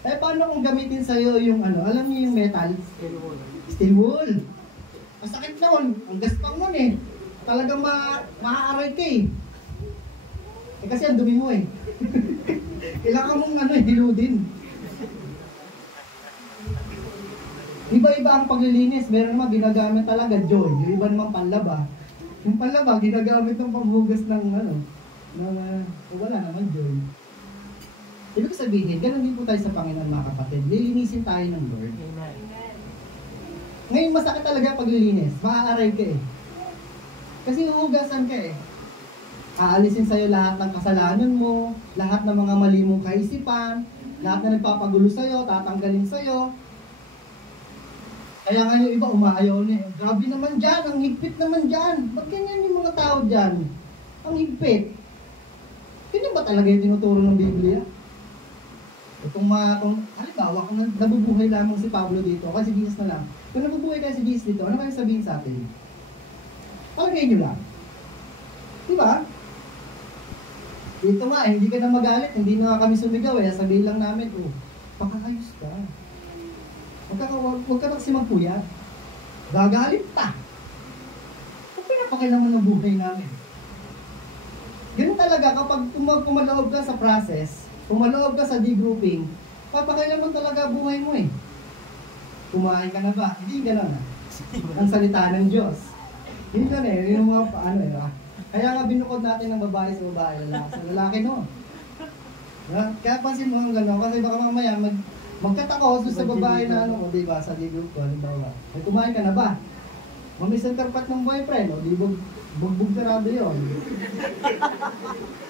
Paano kung gamitin sa'yo yung alam niyo yung metal? Steel wool. Steel wool. Masakit na ang gaspang mo eh. Talagang maaaray ka eh. Kasi ang dumi mo eh. Kailangan mong diludin. Iba-iba ang paglilinis. Meron naman ginagamit talaga joy. Yung iba naman panlaba. Yung panlaba, ginagamit ng panghugas ng wala naman joy. Ibig sabihin, ganun din po tayo sa Panginoon mga kapatid. Lilinisin tayo ng Lord. Amen. Ngayon masakit talaga paglilinis. Maaaray ka eh. Kasi huhugasan ka eh. Aalisin sa'yo lahat ng kasalanan mo, lahat ng mga mali mong kaisipan, lahat na nagpapagulo sa'yo, tatanggalin sa'yo. Kaya nga yung iba umaayaw niya. Grabe naman dyan, ang higpit naman dyan. Ba't ganyan yung mga tao dyan? Ang higpit. Ganyan ba talaga yung tinuturo ng Biblia? Halimbawa, kung nabubuhay lamang si Pablo dito, kasi Jesus na lang. Kung nabubuhay kayo si Jesus dito, ano kayo sabihin sa atin? Palagay nyo lang. Diba? Dito nga, hindi ka na magalit, hindi na kami sumigaw eh. Sabihin lang namin, pakakayos ka. Huwag ka kasi magpuyat. Gagalit pa. Kung pinapakailangan ng buhay namin. Ganun talaga, kapag pumaloob ka sa process, pumaloob ka sa degrouping, papakailangan talaga buhay mo eh. Kumain ka na ba? Hindi gano'n ah. Ang salita ng Diyos. Hindi gano'n eh. Yung mga Kaya nga binukod natin ng babae sa babae, lalaki sa lalaki no. Kaya pansin mo ang gano'n, kasi baka mamaya magkatakos sa babae na diba, sa digroup ko, halimbawa. Ay, kumain ka na ba? Mamisang karpat ng boyfriend, di bugbog sarado yun.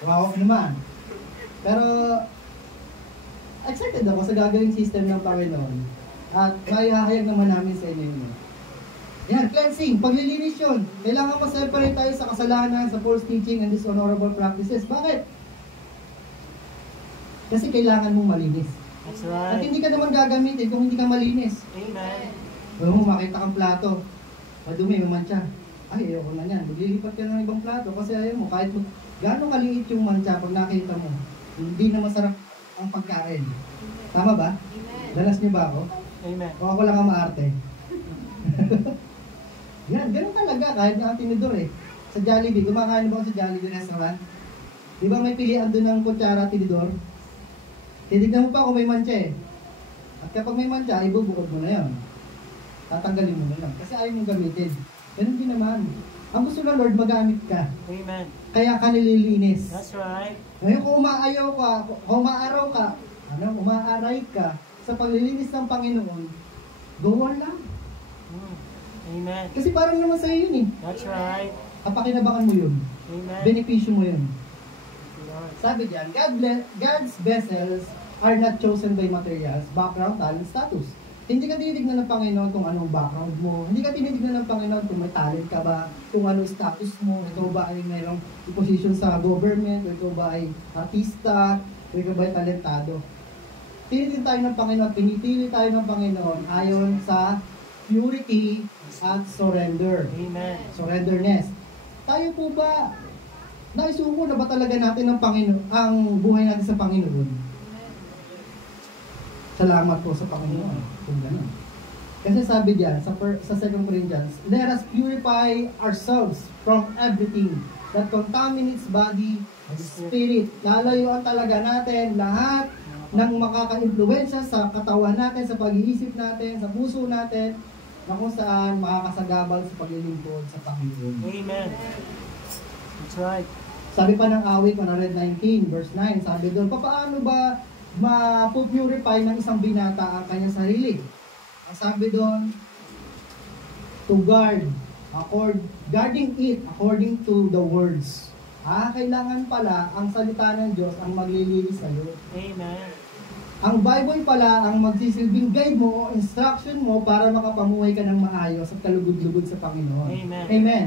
Wow naman. Pero, excited ako sa gagawing system ng Panginoon. At mahihahayag naman namin sa inyo yun. Yan, cleansing, paglilinis yun. Kailangan ma-separate tayo sa kasalanan, sa false teaching, and dishonorable practices. Bakit? Kasi kailangan mong malinis. That's right. At hindi ka naman gagamitin kung hindi ka malinis. Amen. Alam mo, makita kang plato. Madumi, mamantsa. Ay, ayoko na yan. Maglilipat ka ng ibang plato kasi ayaw mo. Kahit gano'ng kaliit yung mantsa pag nakita mo, hindi na masarap ang pagkain. Tama ba? Danas niyo ba ako? Amen. O ako lang ang maarte? Yan, ganun talaga. Kahit nga ang tinidor eh. Sa Jollibee, kumakain ba ako sa Jollibee restaurant? Di ba may pilihan doon ng kutsara tinidor? Titignan mo pa kung may mantsa eh. At kapag may mantsa, ibubukod mo na yan. Tatanggalin mo na lang. Kasi ayaw mong gamitin. Ganun din naman. Ang gusto ng Lord, magamit ka. Amen. Kaya ka nililinis. That's right. Ngayon kung umaayaw ka, kung umaaraw ka, umaaray ka sa paglilinis ng Panginoon, go on lang. Amen. Kasi parang naman sa'yo yun eh. That's right. Kapakinabangan mo yun. Amen. Benepisyo mo yun. Lord. Sabi diyan, God's vessels are not chosen by materials, background, talent, status. Hindi ka tinitignan ng Panginoon kung anong background mo. Hindi ka tinitignan ng Panginoon kung may talent ka ba, kung anong status mo, ikaw ba ay mayroong position sa government, ikaw ba ay artista, ikaw ba ay talentado. Tinitignan tayo ng Panginoon, pinipili tayo ng Panginoon ayon sa purity at surrender. Amen. Surrenderness. Tayo po ba, naisuko na ba talaga natin ng Panginoon, ang buhay natin sa Panginoon? Salamat po sa Panginoon. Kung gano'n. Kasi sabi diyan sa 2 Corinthians, let us purify ourselves from everything that contaminates body and spirit. Lalayuan talaga natin lahat ng makaka-impluwensya sa katawan natin, sa pag-iisip natin, sa puso natin, na kung saan makakasagabal sa paglilingkod sa Panginoon. Amen. That's right. Sabi pa ng awit 119 verse 9, sabi doon, paano ba ma-purify ng isang binata ang kanyang sarili? Ang sabi doon, to guarding it according to the words. Kailangan pala ang salita ng Diyos ang maglilinis sa'yo. Amen. Ang Bible pala ang magsisilbing guide mo o instruction mo para makapamuhay ka ng maayos at kalugod-lugod sa Panginoon. Amen. Amen.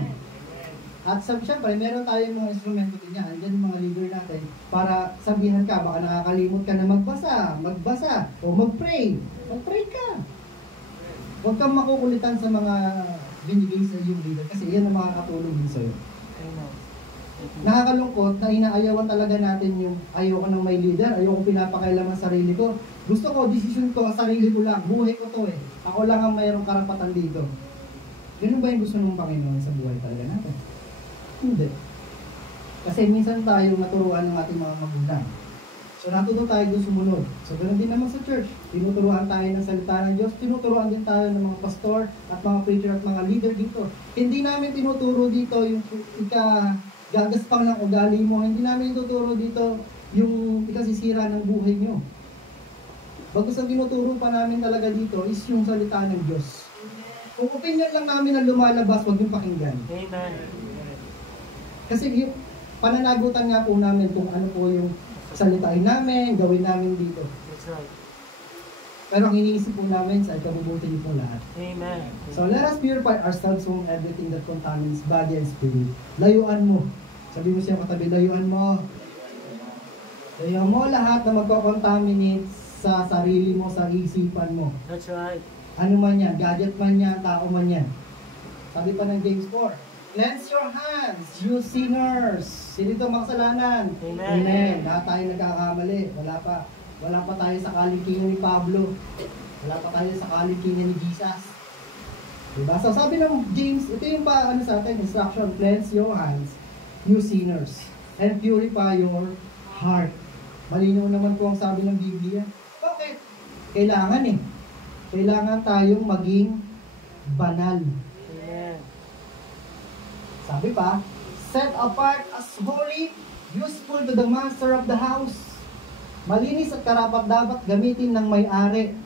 At siyempre, meron tayong mga instrumento din yan. Andyan yung mga leader natin para sabihan ka, baka nakakalimot ka na magbasa, o mag-pray. Mag-pray ka. Huwag kang makukulitan sa mga binigay sa yung leader kasi yan ang makakatulong din sa'yo. Amen. Nakakalungkot na inaayawan talaga natin yung ayoko nang may leader, ayoko pinapakailaman sarili ko. Gusto ko, decision ko, sarili ko lang, buhay ko to eh. Ako lang ang mayroong karapatan dito. Ganun ba yung gusto ng Panginoon sa buhay talaga natin? Hindi. Kasi minsan tayo naturuan ng ating mga magulang. So natuto tayo doon sumunod. So ganoon din naman sa church. Tinuturuan tayo ng salita ng Diyos. Tinuturuan din tayo ng mga pastor at mga preacher at mga leader dito. Hindi namin tinuturo dito yung gagas-pang ng ugali mo. Hindi namin tinuturo dito yung ikasisira ng buhay nyo. Bagkus ang tinuturo pa namin talaga dito is yung salita ng Diyos. Kung opinion lang namin na lumalabas, huwag yung pakinggan. Amen. Kasi yung pananagutan nga po namin kung ano po yung salitain namin, gawin namin dito. That's right. Pero ang iniisip po namin sa ikabubuti niyo po lahat. Amen. So let us purify ourselves from everything that contaminates body and spirit. Layuan mo. Sabi mo siya katabi, layuan mo. Layuan mo lahat na magko-contaminate sa sarili mo, sa isipan mo. That's right. Ano man yan, gadget man yan, tao man yan. Sabi pa ng James 4, cleanse your hands, you sinners. Sino ito makasalanan? Amen. Amen. Lahat tayo nagkakamali. Wala pa tayo sa kalikingan ni Pablo. Wala pa tayo sa kalikingan ni Jesus. Diba? So sabi ng James, ito yung pa, sa atin, instruction, cleanse your hands, you sinners, and purify your heart. Malinaw naman po ang sabi ng Biblia. Bakit? Kailangan tayong maging banal. Amen. Sabi pa, set apart as holy, useful to the master of the house. Malinis at karapat-dapat gamitin ng may-ari.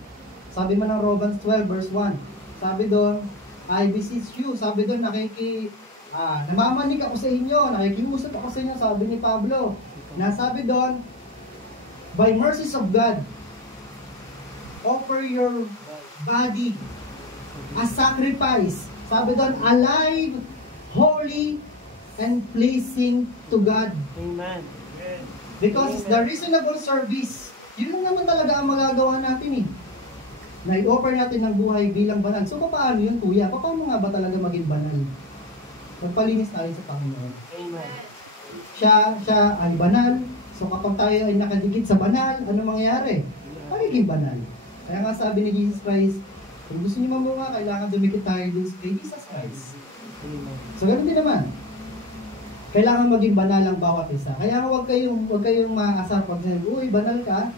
Sabi man ng Romans 12 verse 1. Sabi doon, I beseech you. Sabi doon, namamanik ako sa inyo, nakikiusap ako sa inyo, sabi ni Pablo. Nasabi doon, by mercies of God, offer your body as sacrifice. Sabi doon, alive, holy, and pleasing to God. Amen. Because the reasonable service, yun lang naman talaga ang magagawa natin na i-offer natin ng buhay bilang banal. So, paano yun, kuya? Paano nga ba talaga maging banal? Magpalinis tayo sa Panginoon. Amen. Siya ay banal. So, kapag tayo ay nakadikit sa banal, ano mangyayari? Magiging banal. Kaya nga sabi ni Jesus Christ, kung gusto niyo mamunga, kailangan dumikit tayo din kay Jesus Christ. Amen. So, ganun din naman. Kailangan maging banal ang bawat isa. Kaya nga huwag kayong maasar pag sinabi, uy, banal ka.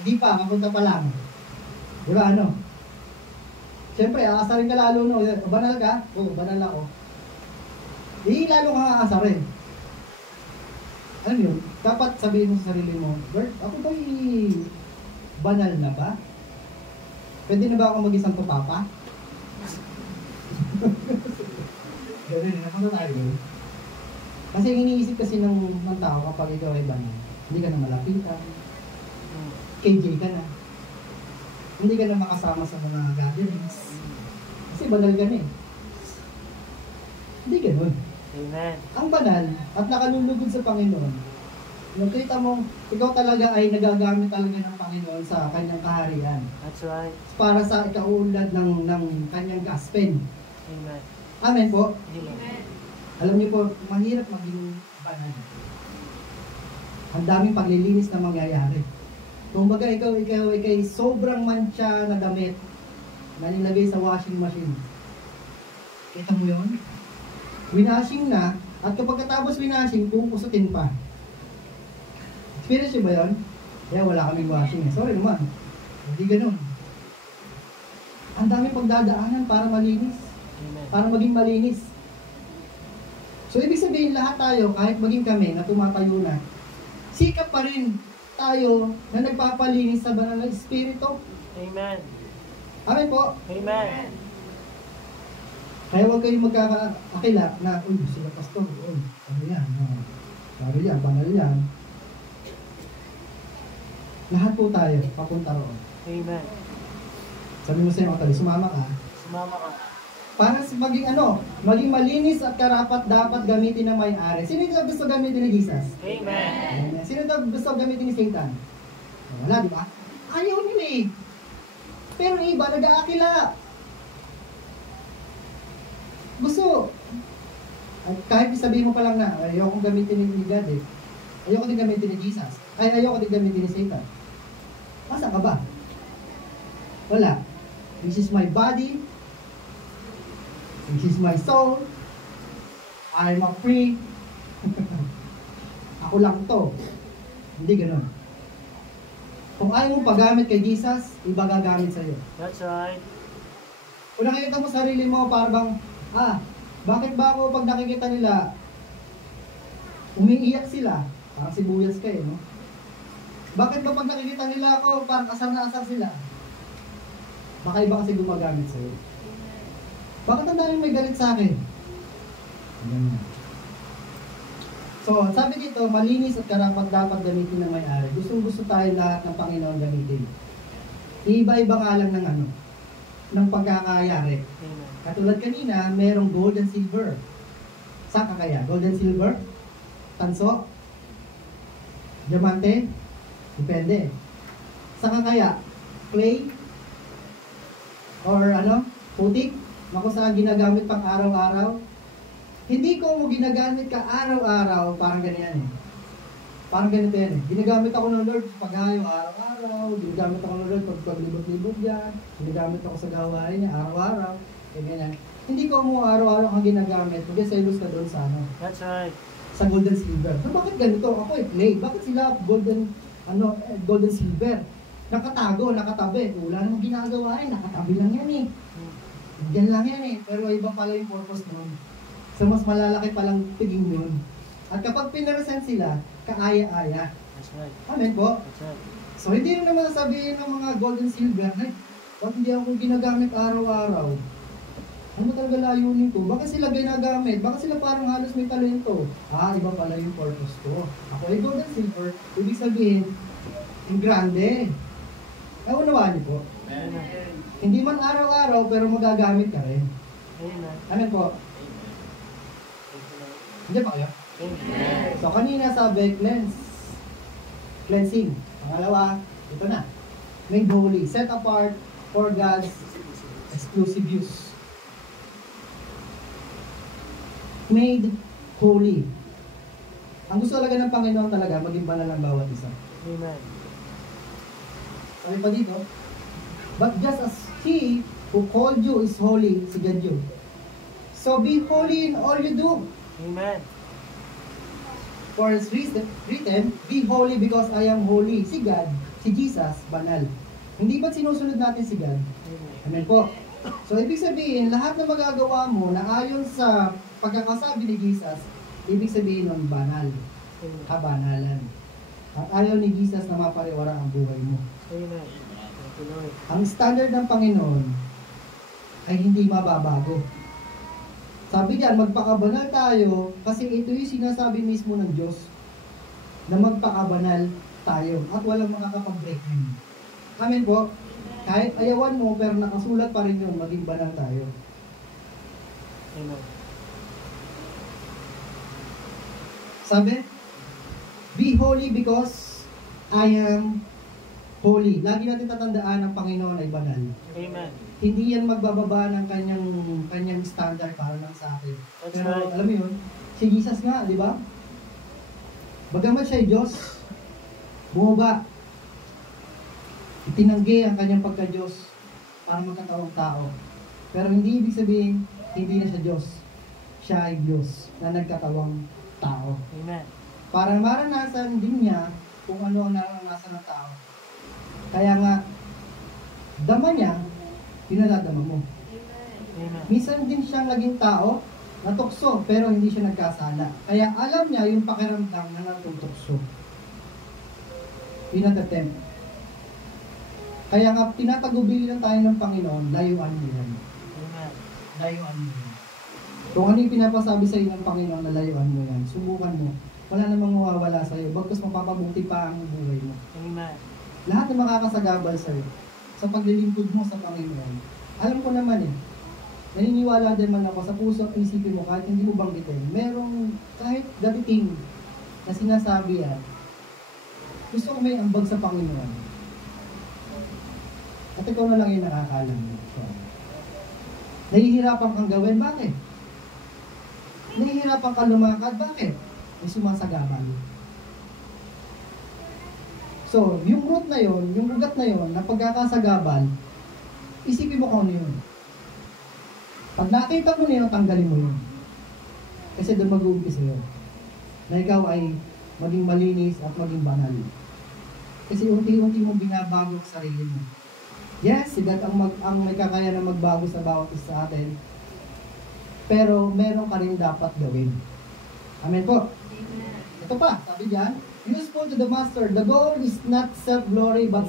Hindi pa, kapunta pa lang. Di ba, ano? Siyempre, aasarin ka lalo, no? Banal ka? Oo, banal ako. Di, lalo kang aasarin. Alam yun, dapat sabihin mo sa sarili mo, Lord, ako ba'y banal na ba? Pwede na ba ako mag-isang tupapa? Ganun, napunta tayo. Kasi iniisip kasi ng tao kapag ikaw ay banal, hindi ka na malapitan, KJ ka na, hindi ka na makasama sa mga gatherings, kasi banal ka na eh. Hindi ganun. Amen. Ang banal at nakalulugod sa Panginoon, nung kita mong ikaw talaga ay nagagamit talaga ng Panginoon sa kanyang kaharian. That's right. Para sa ikaulad ng kanyang gospel. Amen. Amen po. Amen. Alam niyo po, mahirap maging banal. Ang daming paglilinis na mangyayari. Kung baga ikaw ay sobrang mancha na damit na nilagay sa washing machine. Kita mo yun? Winashing na, at kapag katapos winashing, pupusutin pa. Experience nyo ba yun? Kaya wala kaming washing eh. Sorry naman. Hindi ganun. Ang daming pagdadaanan para malinis. Amen. Para maging malinis. So, ibig sabihin, lahat tayo, kahit maging kami, na tumatayo na, sikap pa rin tayo na nagpapalinis sa banal na Espiritu. Amen. Amen po. Amen. Kaya huwag kayong magkakaakila na, uy, sila pastor, uy, ano yan, banal yan. Lahat po tayo, papunta roon. Amen. Sabi mo sa'yo, Otay, sumama ka. Sumama ka. Para maging malinis at karapat dapat gamitin ng may-ari. Sino ito gusto gamitin ni Jesus? Amen. Amen. Sino ito gusto gamitin ni Satan? Wala, di ba? Ayaw nila eh. Pero iba, nag-aakila. Gusto. At kahit sabihin mo pa lang na, ayokong gamitin ni God eh. Ayoko din gamitin ni Jesus. Ayoko din gamitin ni Satan. Masa ka ba? Wala. This is my body. This is my soul. I'm a free. Ako lang to. Hindi ganun. Kung ayaw mong paggamit kay Jesus, iba gagamit sa'yo. That's right. Kung nakikita mo sarili mo, parang bakit ba ako pag nakikita nila, umiiyak sila? Parang sibuyas kayo, no? Bakit ba pag nakikita nila ako, parang asar na asar sila? Baka iba kasi gumagamit sa'yo. Bakit ang daming may galit sa akin? Ganyan. So, sabi dito, malinis at karapat dapat gamitin ng may-ari. Gustong-gusto tayo lahat ng Panginoon gamitin. Iba-iba nga lang ng pagkakayari. Amen. Katulad kanina, merong gold and silver. Saka kaya? Gold and silver? Tanso? Diamante? Depende. Saka kaya? Clay? Or putik? Na kung saan ginagamit pang araw-araw? Hindi ko mo ginagamit ka araw-araw, parang ganyan eh. Parang ganito yan eh. Ginagamit ako ng Lord pag-ayaw araw-araw, ginagamit ako ng Lord pag paglibot-libot yan, ginagamit ako sa gawain niya araw-araw, ganyan. Hindi ko mo araw-araw kang ginagamit, hindi selos ka doon sa That's right. sa gold and silver. So bakit ganito? Ako clay. Bakit sila gold and silver? Nakatago, nakatabi. Wala namang ginagawa eh, nakatabi lang yan eh. Diyan lang yan eh. Pero iba pala yung purpose nun. So mas malalaki palang tiging yun. At kapag pinaresent sila, kaaya-aya. That's right. Amen po? That's right. So hindi rin naman sasabihin ng mga gold and silver, ba't hindi ako ginagamit araw-araw? Ano talaga layunin ko? Bakit sila ginagamit? Bakit sila parang halos may talento? Iba pala yung purpose ko. Ako ay gold and silver, ibig sabihin, yung grande. Unawaan niyo po? Amen. Hindi man araw-araw, pero magagamit ka rin. Amen. Amen po? Hindi pa kayo? Amen. So kanina sabi, cleansing. Pangalawa, ito na. Made holy, set apart for God's exclusive use. Made holy. Ang gusto talaga ng Panginoon talaga, maging banal ang bawat isa. Amen. Sabi pa dito, but just as He who called you is holy, si God yun. So be holy in all you do. Amen. For it's written, be holy because I am holy. Si God, si Jesus, banal. Hindi ba't sinusunod natin si God? Amen. Amen po. So, ibig sabihin, lahat na magagawa mo na ayon sa pagkakasabi ni Jesus, ibig sabihin nun, banal. Amen. Kabanalan. At ayaw ni Jesus na mapariwara ang buhay mo. Amen. Thank you, Lord. Ang standard ng Panginoon ay hindi mababago. Sabi diyan, magpakabanal tayo kasi ito yung sinasabi mismo ng Diyos na magpakabanal tayo at walang makakapag-break yun. Amen po. Kahit ayawan mo pero nakasulat pa rin yun, maging banal tayo. Amen. Sabi, be holy because I am holy. Lagi natin tatandaan ang Panginoon ay banal. Amen. Hindi yan magbababa ng kanyang standard para lang sa atin. That's Pero right. alam mo yun, si Jesus nga, di ba? Bagamat siya ay Diyos, bumaba, itinanggi ang kanyang pagka-Diyos para magkatawang tao. Pero hindi ibig sabihin, hindi na siya Diyos. Siya ay Diyos na nagkatawang tao. Amen. Para maranasan din niya kung ano ang naranasan ng tao. Kaya nga, dama niya, pinadadama mo. Amen. Minsan din siyang naging tao, natukso, pero hindi siya nagkasala. Kaya alam niya yung pakiramdam na natutokso. Pinatatempt. Kaya nga, tinatagubili lang tayo ng Panginoon, layuan mo yan. Amen. Layuan mo yan. Kung ano yung pinapasabi sa iyo ng Panginoon na layuan mo yan, subukan mo. Wala namang mawawala sa iyo, bagkus mapapabuti pa ang buhay mo. Amen. Lahat na makakasagabal sa iyo, sa paglilingkod mo sa Panginoon. Alam ko naman naniniwala din man ako sa puso at isipin mo kahit hindi mo banggitin, merong kahit dating na sinasabi gusto ko may ambag sa Panginoon. At ikaw na lang yung nakakalam mo. So, nahihirapan kang gawin, bakit? Nahihirapan kang lumakad, bakit? May sumasagabal. So, yung root na yon, yung ugat na yon, na pagkakasagabal, isipin mo kung ano yun. Pag nakita mo na yun, tanggalin mo yun. Kasi doon mag-uumpisa yun. Na ikaw ay maging malinis at maging banal. Kasi unti-unti mong binabago ang sarili mo. Yes, si God ang may kakaya na magbago sa bawat isa sa atin. Pero meron ka rin dapat gawin. Amen po. Ito pa, sabi diyan, useful to the master. The goal is not self-glory but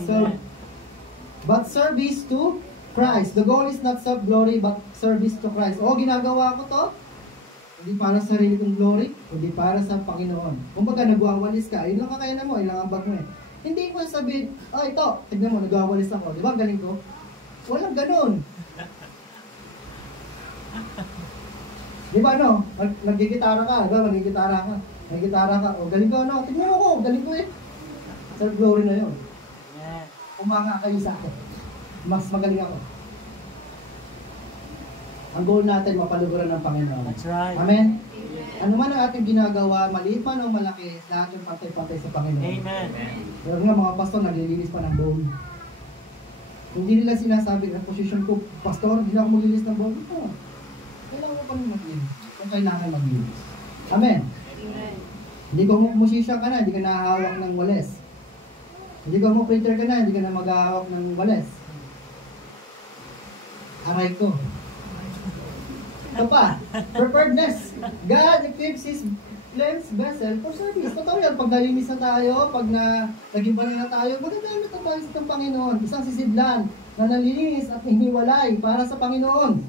service to Christ. The goal is not self-glory but service to Christ. O, ginagawa ko to, hindi para sa sarili kong glory, hindi para sa Panginoon. Kung baga nagwawalis ka, yun lang kakayanan mo, ilang ambag mo eh. Hindi ko sabihin, ito, tignan mo, nagwawalis ako. Di ba, galing ko? Walang ganun. Di ba, no? Nagigitara ka, di ba? Nagigitara ka. O, galing ko, no? Tignan mo ko, galing ko eh. Self-glory na yun. Umanga kayo sa akin. Mas magaling ako. Ang goal natin, mapaluguran ng Panginoon. That's right. Amen? Ano man ang ating ginagawa, maliit man o malaki, lahat yung pantay-pantay sa Panginoon. Amen. Pero nga mga pastor, naglilinis pa ng bowl. Hindi nila sinasabi na posisyon ko, pastor, hindi na ako maglinis ng bowl. Ito, kailangan ko pa rin maglinis. Kung kailangan maglinis. Amen? Amen. Hindi ko musisya ka na, hindi ka nahahawak ng wales. Hindi ko mo printer ka na, hindi ka na maghahawak ng wales. Aray ko. Ito pa, preparedness. God equips His cleansed vessel for service. Totoo yan, pag nalinis na tayo, pag naging banal na tayo, magagamit ang tayo ng Panginoon. Isang sisidlan na nalinis at hiniwalay para sa Panginoon.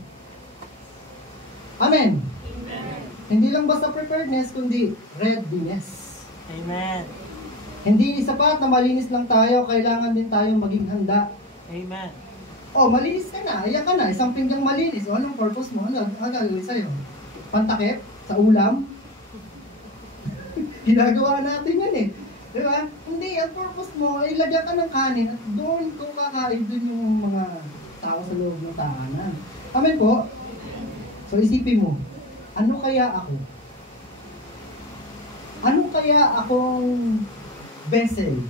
Amen. Amen. Hindi lang basta preparedness, kundi readiness. Amen. Hindi sapat na malinis lang tayo, kailangan din tayong maging handa. Amen. Oh, malinis ka na, ayan ka na, isang pinggang malinis. O, anong purpose mo? Ano gagawin sa'yo? Pantakip? Sa ulam? Ginagawa natin yan eh. Di ba? Hindi, ang purpose mo ay lagyan ka ng kanin at doon kung kakain doon yung mga tao sa loob ng tahanan. Amen po? So isipin mo, ano kaya ako? Ano kaya akong vessel?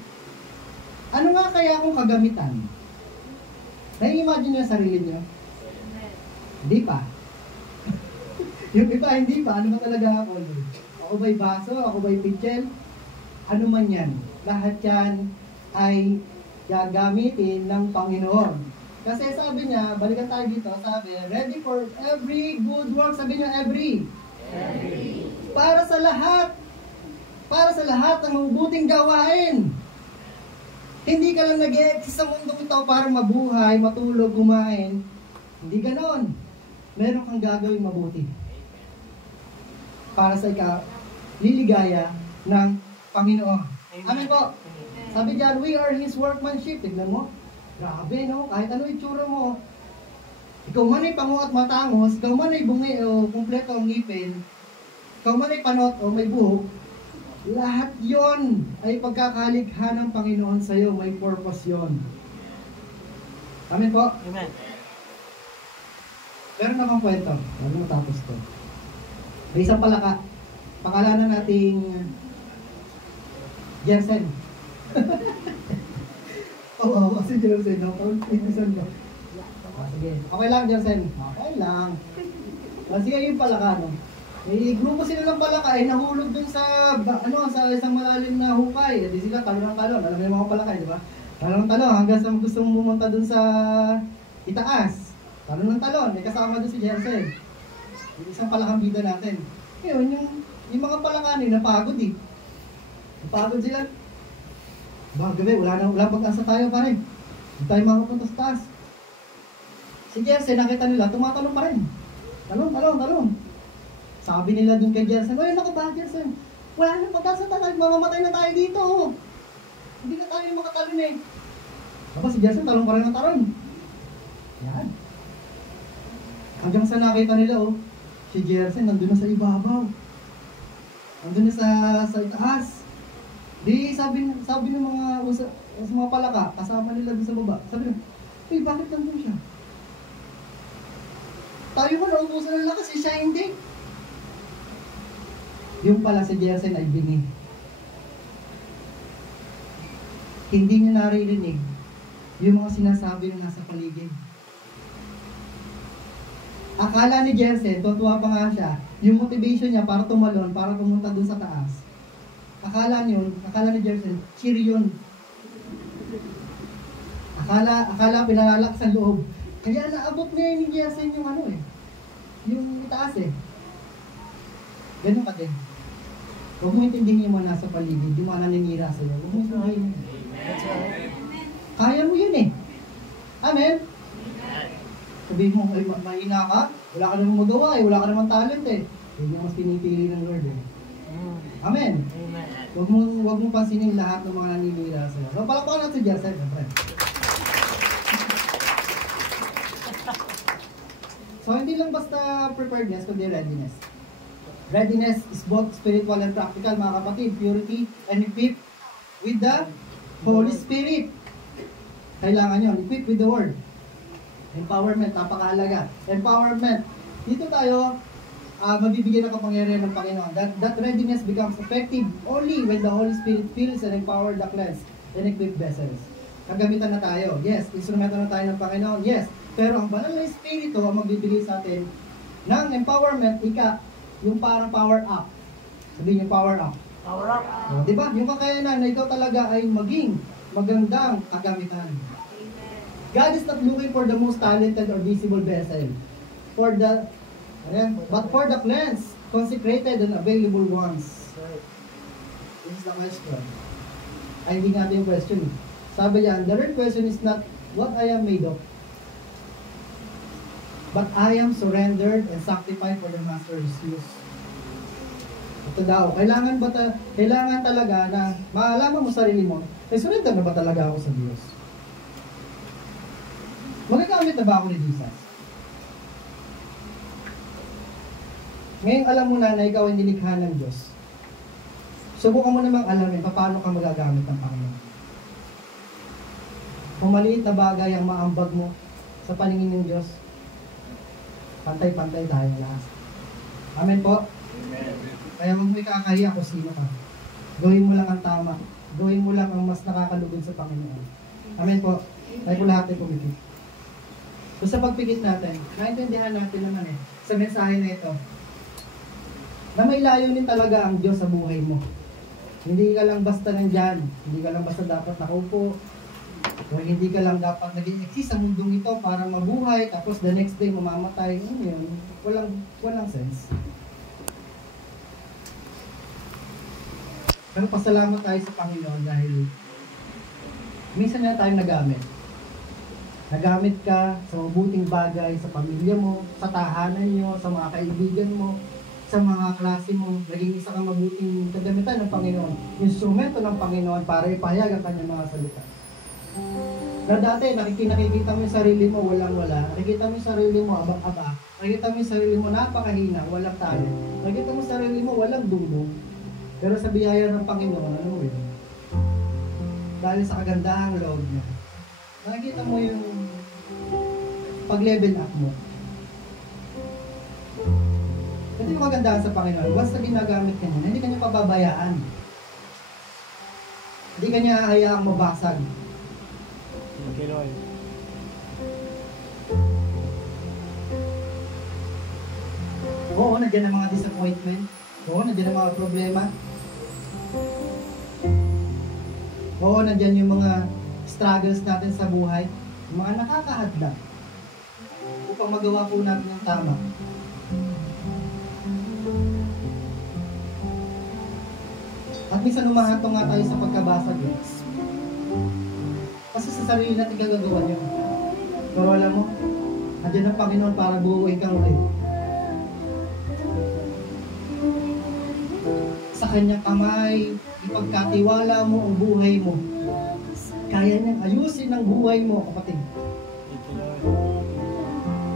Ano nga kaya akong kagamitan? Nai-imagine niyo yung sarili niyo? Hindi pa. Yung iba, hindi pa. Ano ba talaga ako? Ako ba'y baso? Ako ba'y pitchel? Ano man yan. Lahat yan ay gagamitin ng Panginoon. Kasi sabi niya, balikan tayo dito, sabi, ready for every good work. Sabi niya, every. Para sa lahat. Para sa lahat ng mabubuting gawain. Hindi ka lang nag-e-exist sa mundong ito para mabuhay, matulog, kumain. Hindi ganon. Meron kang gagawing mabuti. Para sa liligaya ng Panginoon. Amen po. Sabi diyan, we are His workmanship. Tignan mo. Grabe, no? Kahit ano itsura mo. Ikaw man ay pango at matangos, ikaw man ay bungi o kumpleto ang ngipin, ikaw man ay panot o may buhok, lahat yon ay pagkakalikha ng Panginoon sa iyo. May purpose yon. Amen po? Amen. Meron namang kwento. Bago matapos to. May isang palaka. Pangalanan nating Jensen. Oo, kasi Jensen. Sige. Okay lang, Jensen. Okay lang. Sige yung palaka, no? May grupo sila ng palaka ay nahulog dun sa sa isang malalim na hukay. Di sila talon ng talon. Alam mo yung mga palaka, di ba? Talon ng talon hanggang sa gusto mong pumunta dun sa itaas. Talon ng talon, may kasama dun si Jensen. Yung isang palakang bida natin. Ngayon, yung mga palaka napagod eh. Napagod sila. Gabi, wala pag-asa tayo pa rin. Hindi tayo makapunta sa taas. Si Jensen, nakita nila, tumatalon pa rin. Talon. Sabi nila dun kay Jensen, "Oy, ano ka ba, Jensen? Wala nang pag-asa tayo, mamamatay na tayo dito. Hindi na tayo makatalon eh." Tapos si Jensen, talon pa rin ng talon. Yan. Hanggang sa nakita nila, si Jensen nandun na sa ibabaw. Nandun na sa itaas. Di sabi ng mga palaka, kasama nila dun sa baba. Sabi nila, "Uy, bakit nandun siya? Tayo mo naubusan ng lakas, siya hindi." Yung pala si Jensen ay bini. Hindi niya naririnig yung mga sinasabi na nasa paligid. Akala ni Jesse, tutuwa pa nga siya, yung motivation niya para tumalon, para pumunta dun sa taas. Akala ni Jesse, cheer yun. Akala pinalalakas ang loob. Kaya naabot niya ni Jesse yung yung itaas eh. Ganun ka din. Huwag mo intindihin yung mga nasa paligid, yung mga naninira sa'yo. Huwag mo intindihin. That's right. Kaya mo yun eh. Amen? Sabihin mo, ay, mahina ka, wala ka namang magawa eh, wala ka namang talent eh. Yun yung mas pinipili ng Lord eh. Amen? Amen. Huwag mo pansinin lahat ng mga naninira sa'yo. So, palakpakan natin si Jesse, siyempre. So, hindi lang basta preparedness, kundi readiness. Readiness is both spiritual and practical, mga kapatid. Purity and equipped with the Holy Spirit. Kailangan yun, equipped with the Word. Empowerment, napakahalaga. Empowerment. Dito tayo, mabibigyan ng kapangyarihan ng Panginoon. That readiness becomes effective only when the Holy Spirit fills and empowers the cleansed and equipped vessels. Kagamitan na tayo. Yes, instrumento na tayo ng Panginoon. Yes. Pero ang banal na Espiritu ang magbibigay sa atin ng empowerment, yung parang power up. Sabihin yung power up. Power up. So, di ba? Yung kakayanan na ikaw talaga ay maging magandang kagamitan. God is not looking for the most talented or visible vessel, but for the cleansed, consecrated, and available ones. This is the question. Ay, hindi nga yung question. Sabi yan, the real question is not what I am made of, but I am surrendered and sanctified for the Master's use. Ito daw, kailangan talaga na maalaman mo sarili mo, surrender na ba talaga ako sa Diyos? Magagamit na ba ako ni Jesus? Ngayon alam mo na ikaw ay nilikha ng Diyos. Subukan mo namang alamin paano ka magagamit ng Panginoon. Kung maliit na bagay ang maambag mo sa paningin ng Diyos, pantay-pantay tayo lahat. Amen po? Amen. Kaya huwag mo ikakahiya kung sino ka. Gawin mo lang ang tama. Gawin mo lang ang mas nakakalugod sa Panginoon. Amen po? Tayo po lahat ay pumikit. So sa pagpikit natin, naintindihan natin naman sa mensahe na ito, na may layunin talaga ang Diyos sa buhay mo. Hindi ka lang basta nandyan, hindi ka lang basta dapat nakaupo, o hindi ka lang dapat nag-exist sa mundong ito para mabuhay, tapos the next day mamamatay. Yun, walang sense. Pero pasalamat tayo sa Panginoon dahil minsan na tayong nagamit. Nagamit ka sa mabuting bagay sa pamilya mo, sa tahanan nyo, sa mga kaibigan mo, sa mga klase mo. Naging isa kang mabuting kagamitan ng Panginoon. Instrumento ng Panginoon para ipahayag ang kanyang mga salita. Na dati, nakikita mo yung sarili mo, walang-wala. Nakikita mo yung sarili mo, abang-aba. Nakikita mo yung sarili mo, napakahina, walang talent. Nakikita mo yung sarili mo, walang dulo. Pero sa biyaya ng Panginoon, ano mo yun? Dahil sa kagandahang loob niya, nakikita mo yung pag-level up mo. Ito yung kagandahan sa Panginoon. Once na ginagamit ka niya, hindi ka niya pababayaan. Hindi ka niya hayaang mabasag. Okay, Lord. Oo, nandiyan ang mga disappointment. Oo, nandiyan ang mga problema. Oo, nandiyan yung mga struggles natin sa buhay. Yung mga nakakahadlang upang magawa po natin ng tama. At minsan umahatong nga tayo sa pagkabasag. Kasi sa sarili natin gagagawa niyo. Pero alam mo, nandiyan ang Panginoon para buuin kang ulit. Sa kanyang kamay, ipagkatiwala mo ang buhay mo. Kaya niyang ayusin ang buhay mo, kapatid.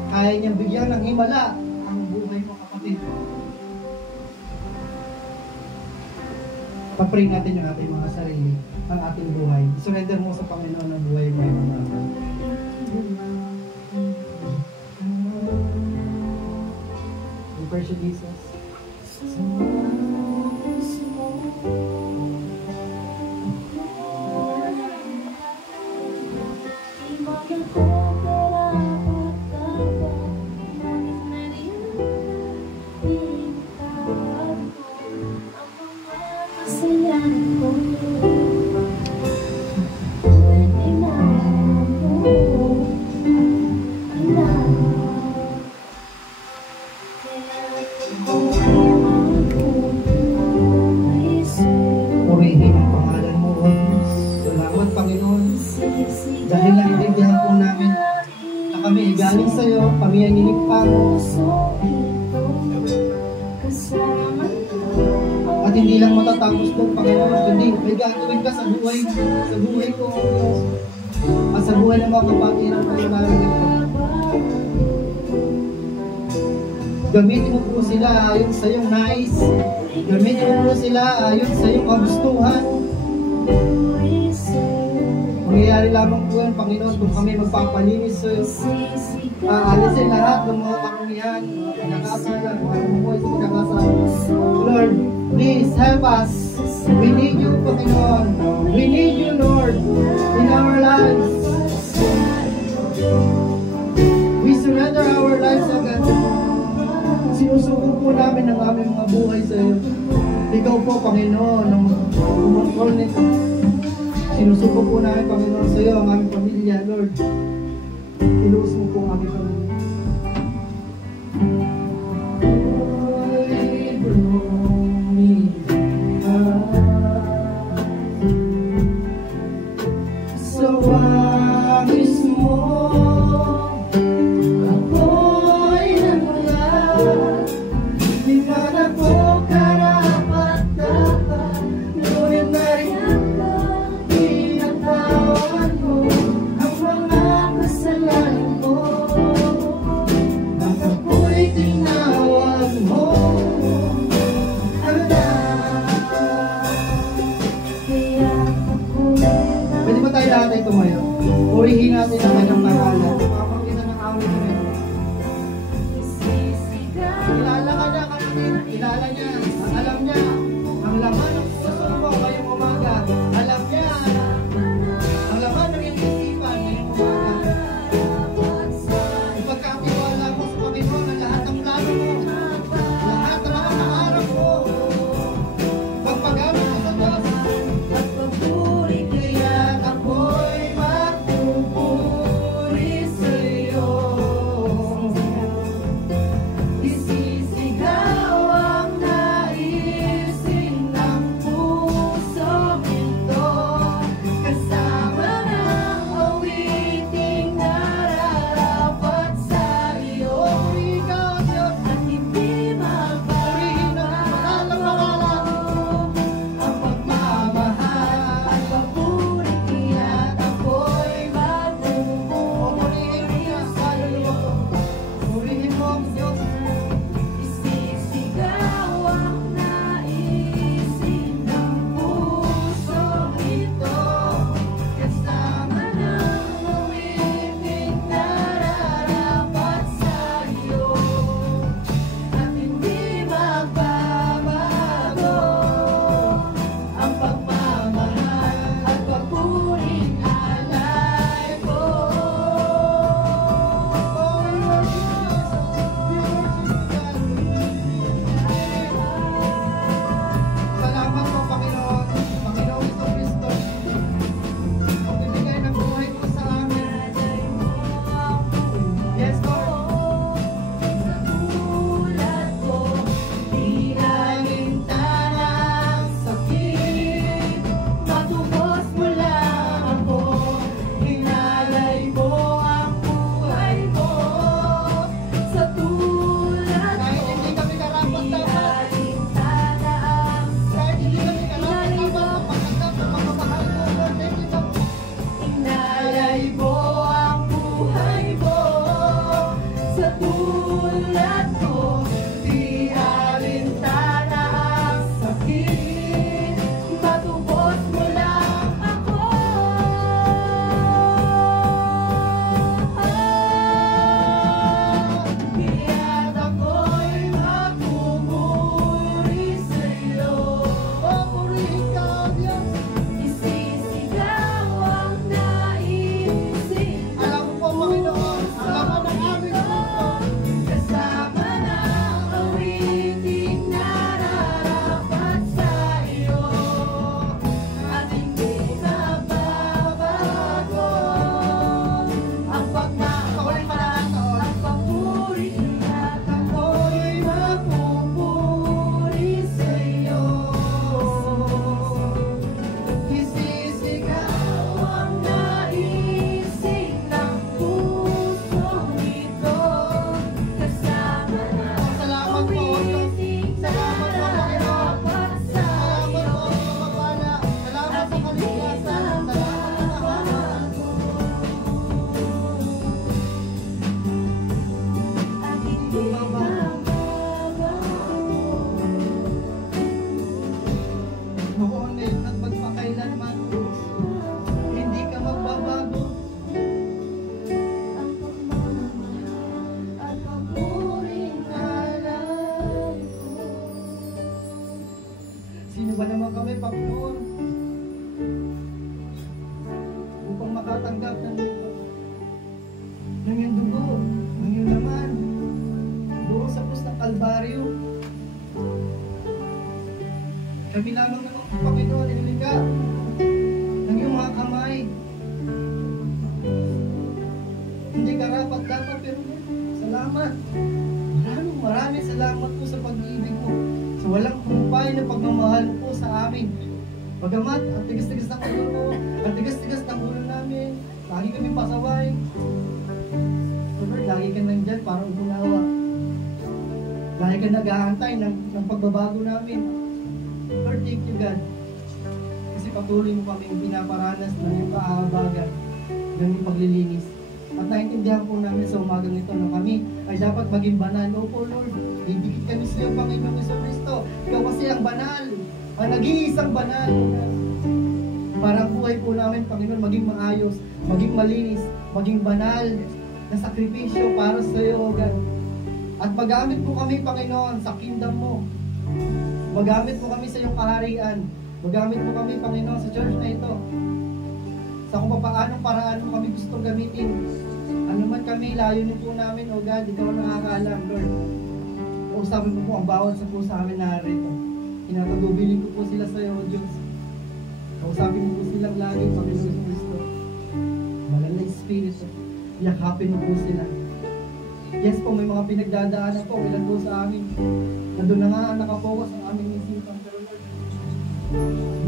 Kaya niyang bigyan ng himala ang buhay mo, kapatid. Papray natin yung ating mga sarili, ang ating buhay. Surrender mo sa Panginoon ang buhay mo. We praise you, Jesus. galing sa'yo, kami ay nilikpang. At hindi lang matatapos doon, Panginoon, kundi may gagawin ka sa buhay ko, O Diyos. At sa buhay ng mga kapatiran ko na narito. Gamitin mo po sila ayon sa iyong nais. Gamitin mo po sila ayon sa iyong kagustuhan. Mangyayari lamang po yan, Panginoon, kung kami magpapalinis sa iyo. Aalisin lahat ng mga karumihan, mga pinakasalan, mga bumuhay sa pinakasalan. Lord, please help us. We need you, Panginoon. We need you, Lord, in our lives. We surrender our lives, O God. Sinusuko po namin ang aming mga buhay sa iyo. Ikaw po, Panginoon, ang umontrol nito. Sinusuko po namin, Panginoon, sa iyo ang aming pamilya, Lord. Iluos mo po ang aming pamilya. Sa wangis mo, ako'y nagmula. Di man ako karapat-dapat, ngunit nariyan pinatawad mo ang mga kasalanan ko. Kami lamang naman po, Panginoon, inilikha ng iyong mga kamay. Hindi karapat dapat, pero salamat. Maraming salamat po sa pag-ibig mo. Sa walang kumpay na pagmamahal po sa amin. Bagamat, ang tigas-tigas ng ulo mo, ang tigas-tigas ng ulo namin, lagi kami pasaway. Lord, lagi ka nandyan para umunawa. Lagi ka nag-aantay ng pagbabago namin. Lord, thank you, God. Kasi patuloy mo kami pinaparanas ng iyong kaabagan, ng iyong paglilinis. At naintindihan po namin sa umagang ito na kami ay dapat maging banal. Opo, Lord, ibigit kami sa iyo, Panginoong Jesucristo. Ikaw kasi ang banal, ang nag-iisang banal. Para ang buhay po namin, Panginoon, maging maayos, maging malinis, maging banal na sakripisyo para sa iyo, God. At magamit po kami, Panginoon, sa kingdom mo. Magamit po kami sa iyong kaharian. Magamit po kami, Panginoon, sa church na ito. Sa kung paanong paraan mo kami gustong gamitin. Ano man kami, layunin po namin, O God, ikaw ang nakakaalam, Lord. Kausapin mo po ang bawat sa po sa amin narito. Kinatagubilin ko po sila sa iyo, O Diyos. Kausapin mo po silang lagi, Panginoon Kristo. Banal na Espiritu. Yakapin mo po sila. Yes po, may mga pinagdadaanan po, ilan po sa amin. Nandun na nga nakapokus ang aming isipan. Pero Lord,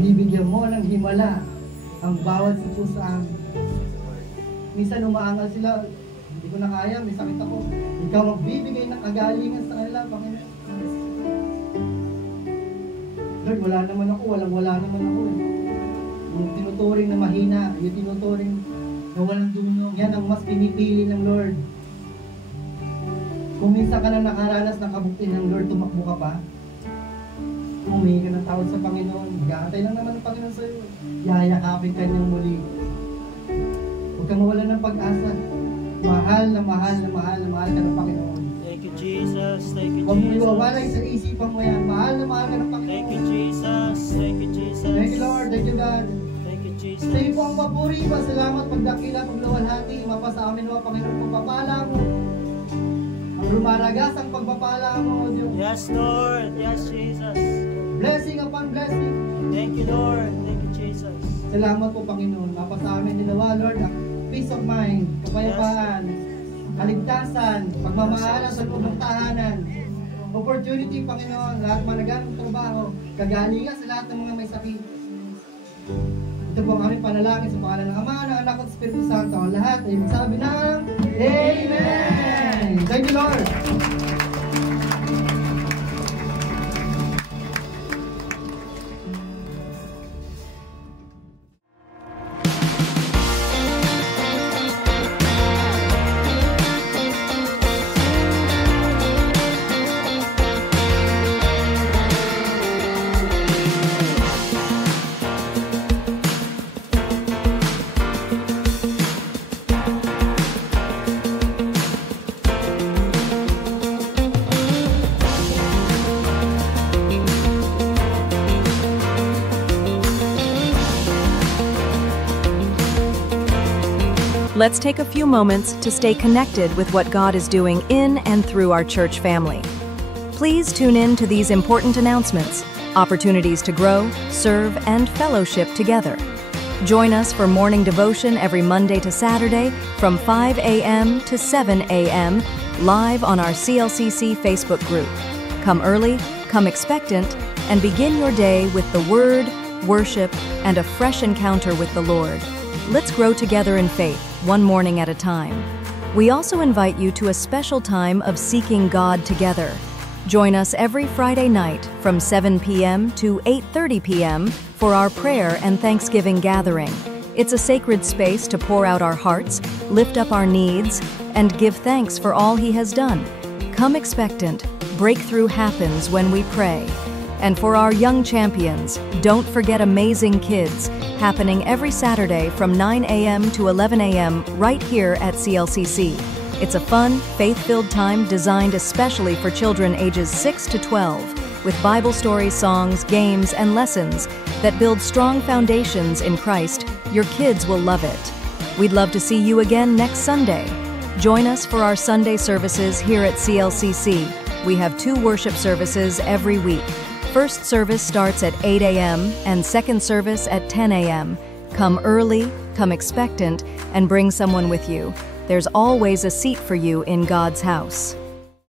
bibigyan mo ng himala ang bawat sa po sa amin. Minsan umaangal sila, hindi ko na kaya, may sakit ako. Ikaw magbibigay ng kagalingan sa kanila, Panginoon. Lord, wala naman ako, wala naman ako. Yung tinuturing na mahina, yung tinuturing na walang dunong, yan ang mas pinipili ng Lord. Kung minsan ka na nakaranas ng kabuktin ng Lord, tumakbo ka pa, humingi ka ng tawad sa Panginoon, mag-aantay lang naman ng Panginoon sa iyo. Yayakapin ka niyang muli. Huwag kang mawala ng pag-asa. Mahal na mahal na mahal na mahal ka ng Panginoon. Thank you, Jesus. Thank you, Huwag mo Jesus. iwawalay sa isipan mo yan. Mahal na mahal ka ng Panginoon. Thank you, Jesus. Thank you, Jesus. Thank you, Lord. Thank you, God. Thank you, Jesus. Sa iyo po ang papuri. Pasalamat, pagdakila, pagluwalhati. Mapa sa amin mo, Panginoon, pagpapala mo. Ang lumaragas ang pagpapala mo, O Diyos. Yes, Lord. Yes, Jesus. Blessing upon blessing. Thank you, Lord. Thank you, Jesus. Salamat po, Panginoon. Mapa sa amin dinawa, Lord, ang peace of mind, kapayapaan, kaligtasan, pagmamahalan sa loob ng tahanan, opportunity, Panginoon, lahat managanong trabaho, kagalingan sa lahat ng mga may sakit. Ito po ang aming panalangin sa pangalan ng Ama, ng Anak at Espiritu Santo. Ang lahat ay magsabi ng Amen! Thank you, Lord! Let's take a few moments to stay connected with what God is doing in and through our church family. Please tune in to these important announcements, opportunities to grow, serve, and fellowship together. Join us for morning devotion every Monday to Saturday from 5 a.m. to 7 a.m. live on our CLCC Facebook group. Come early, come expectant, and begin your day with the Word, worship, and a fresh encounter with the Lord. Let's grow together in faith, one morning at a time. We also invite you to a special time of seeking God together. Join us every Friday night from 7 p.m. to 8:30 p.m. for our prayer and Thanksgiving gathering. It's a sacred space to pour out our hearts, lift up our needs, and give thanks for all He has done. Come expectant. Breakthrough happens when we pray. And for our young champions, don't forget Amazing Kids, happening every Saturday from 9 a.m. to 11 a.m. right here at CLCC. It's a fun, faith-filled time designed especially for children ages 6 to 12, with Bible stories, songs, games, and lessons that build strong foundations in Christ. Your kids will love it. We'd love to see you again next Sunday. Join us for our Sunday services here at CLCC. We have 2 worship services every week. First service starts at 8 a.m. and second service at 10 a.m. Come early, come expectant, and bring someone with you. There's always a seat for you in God's house.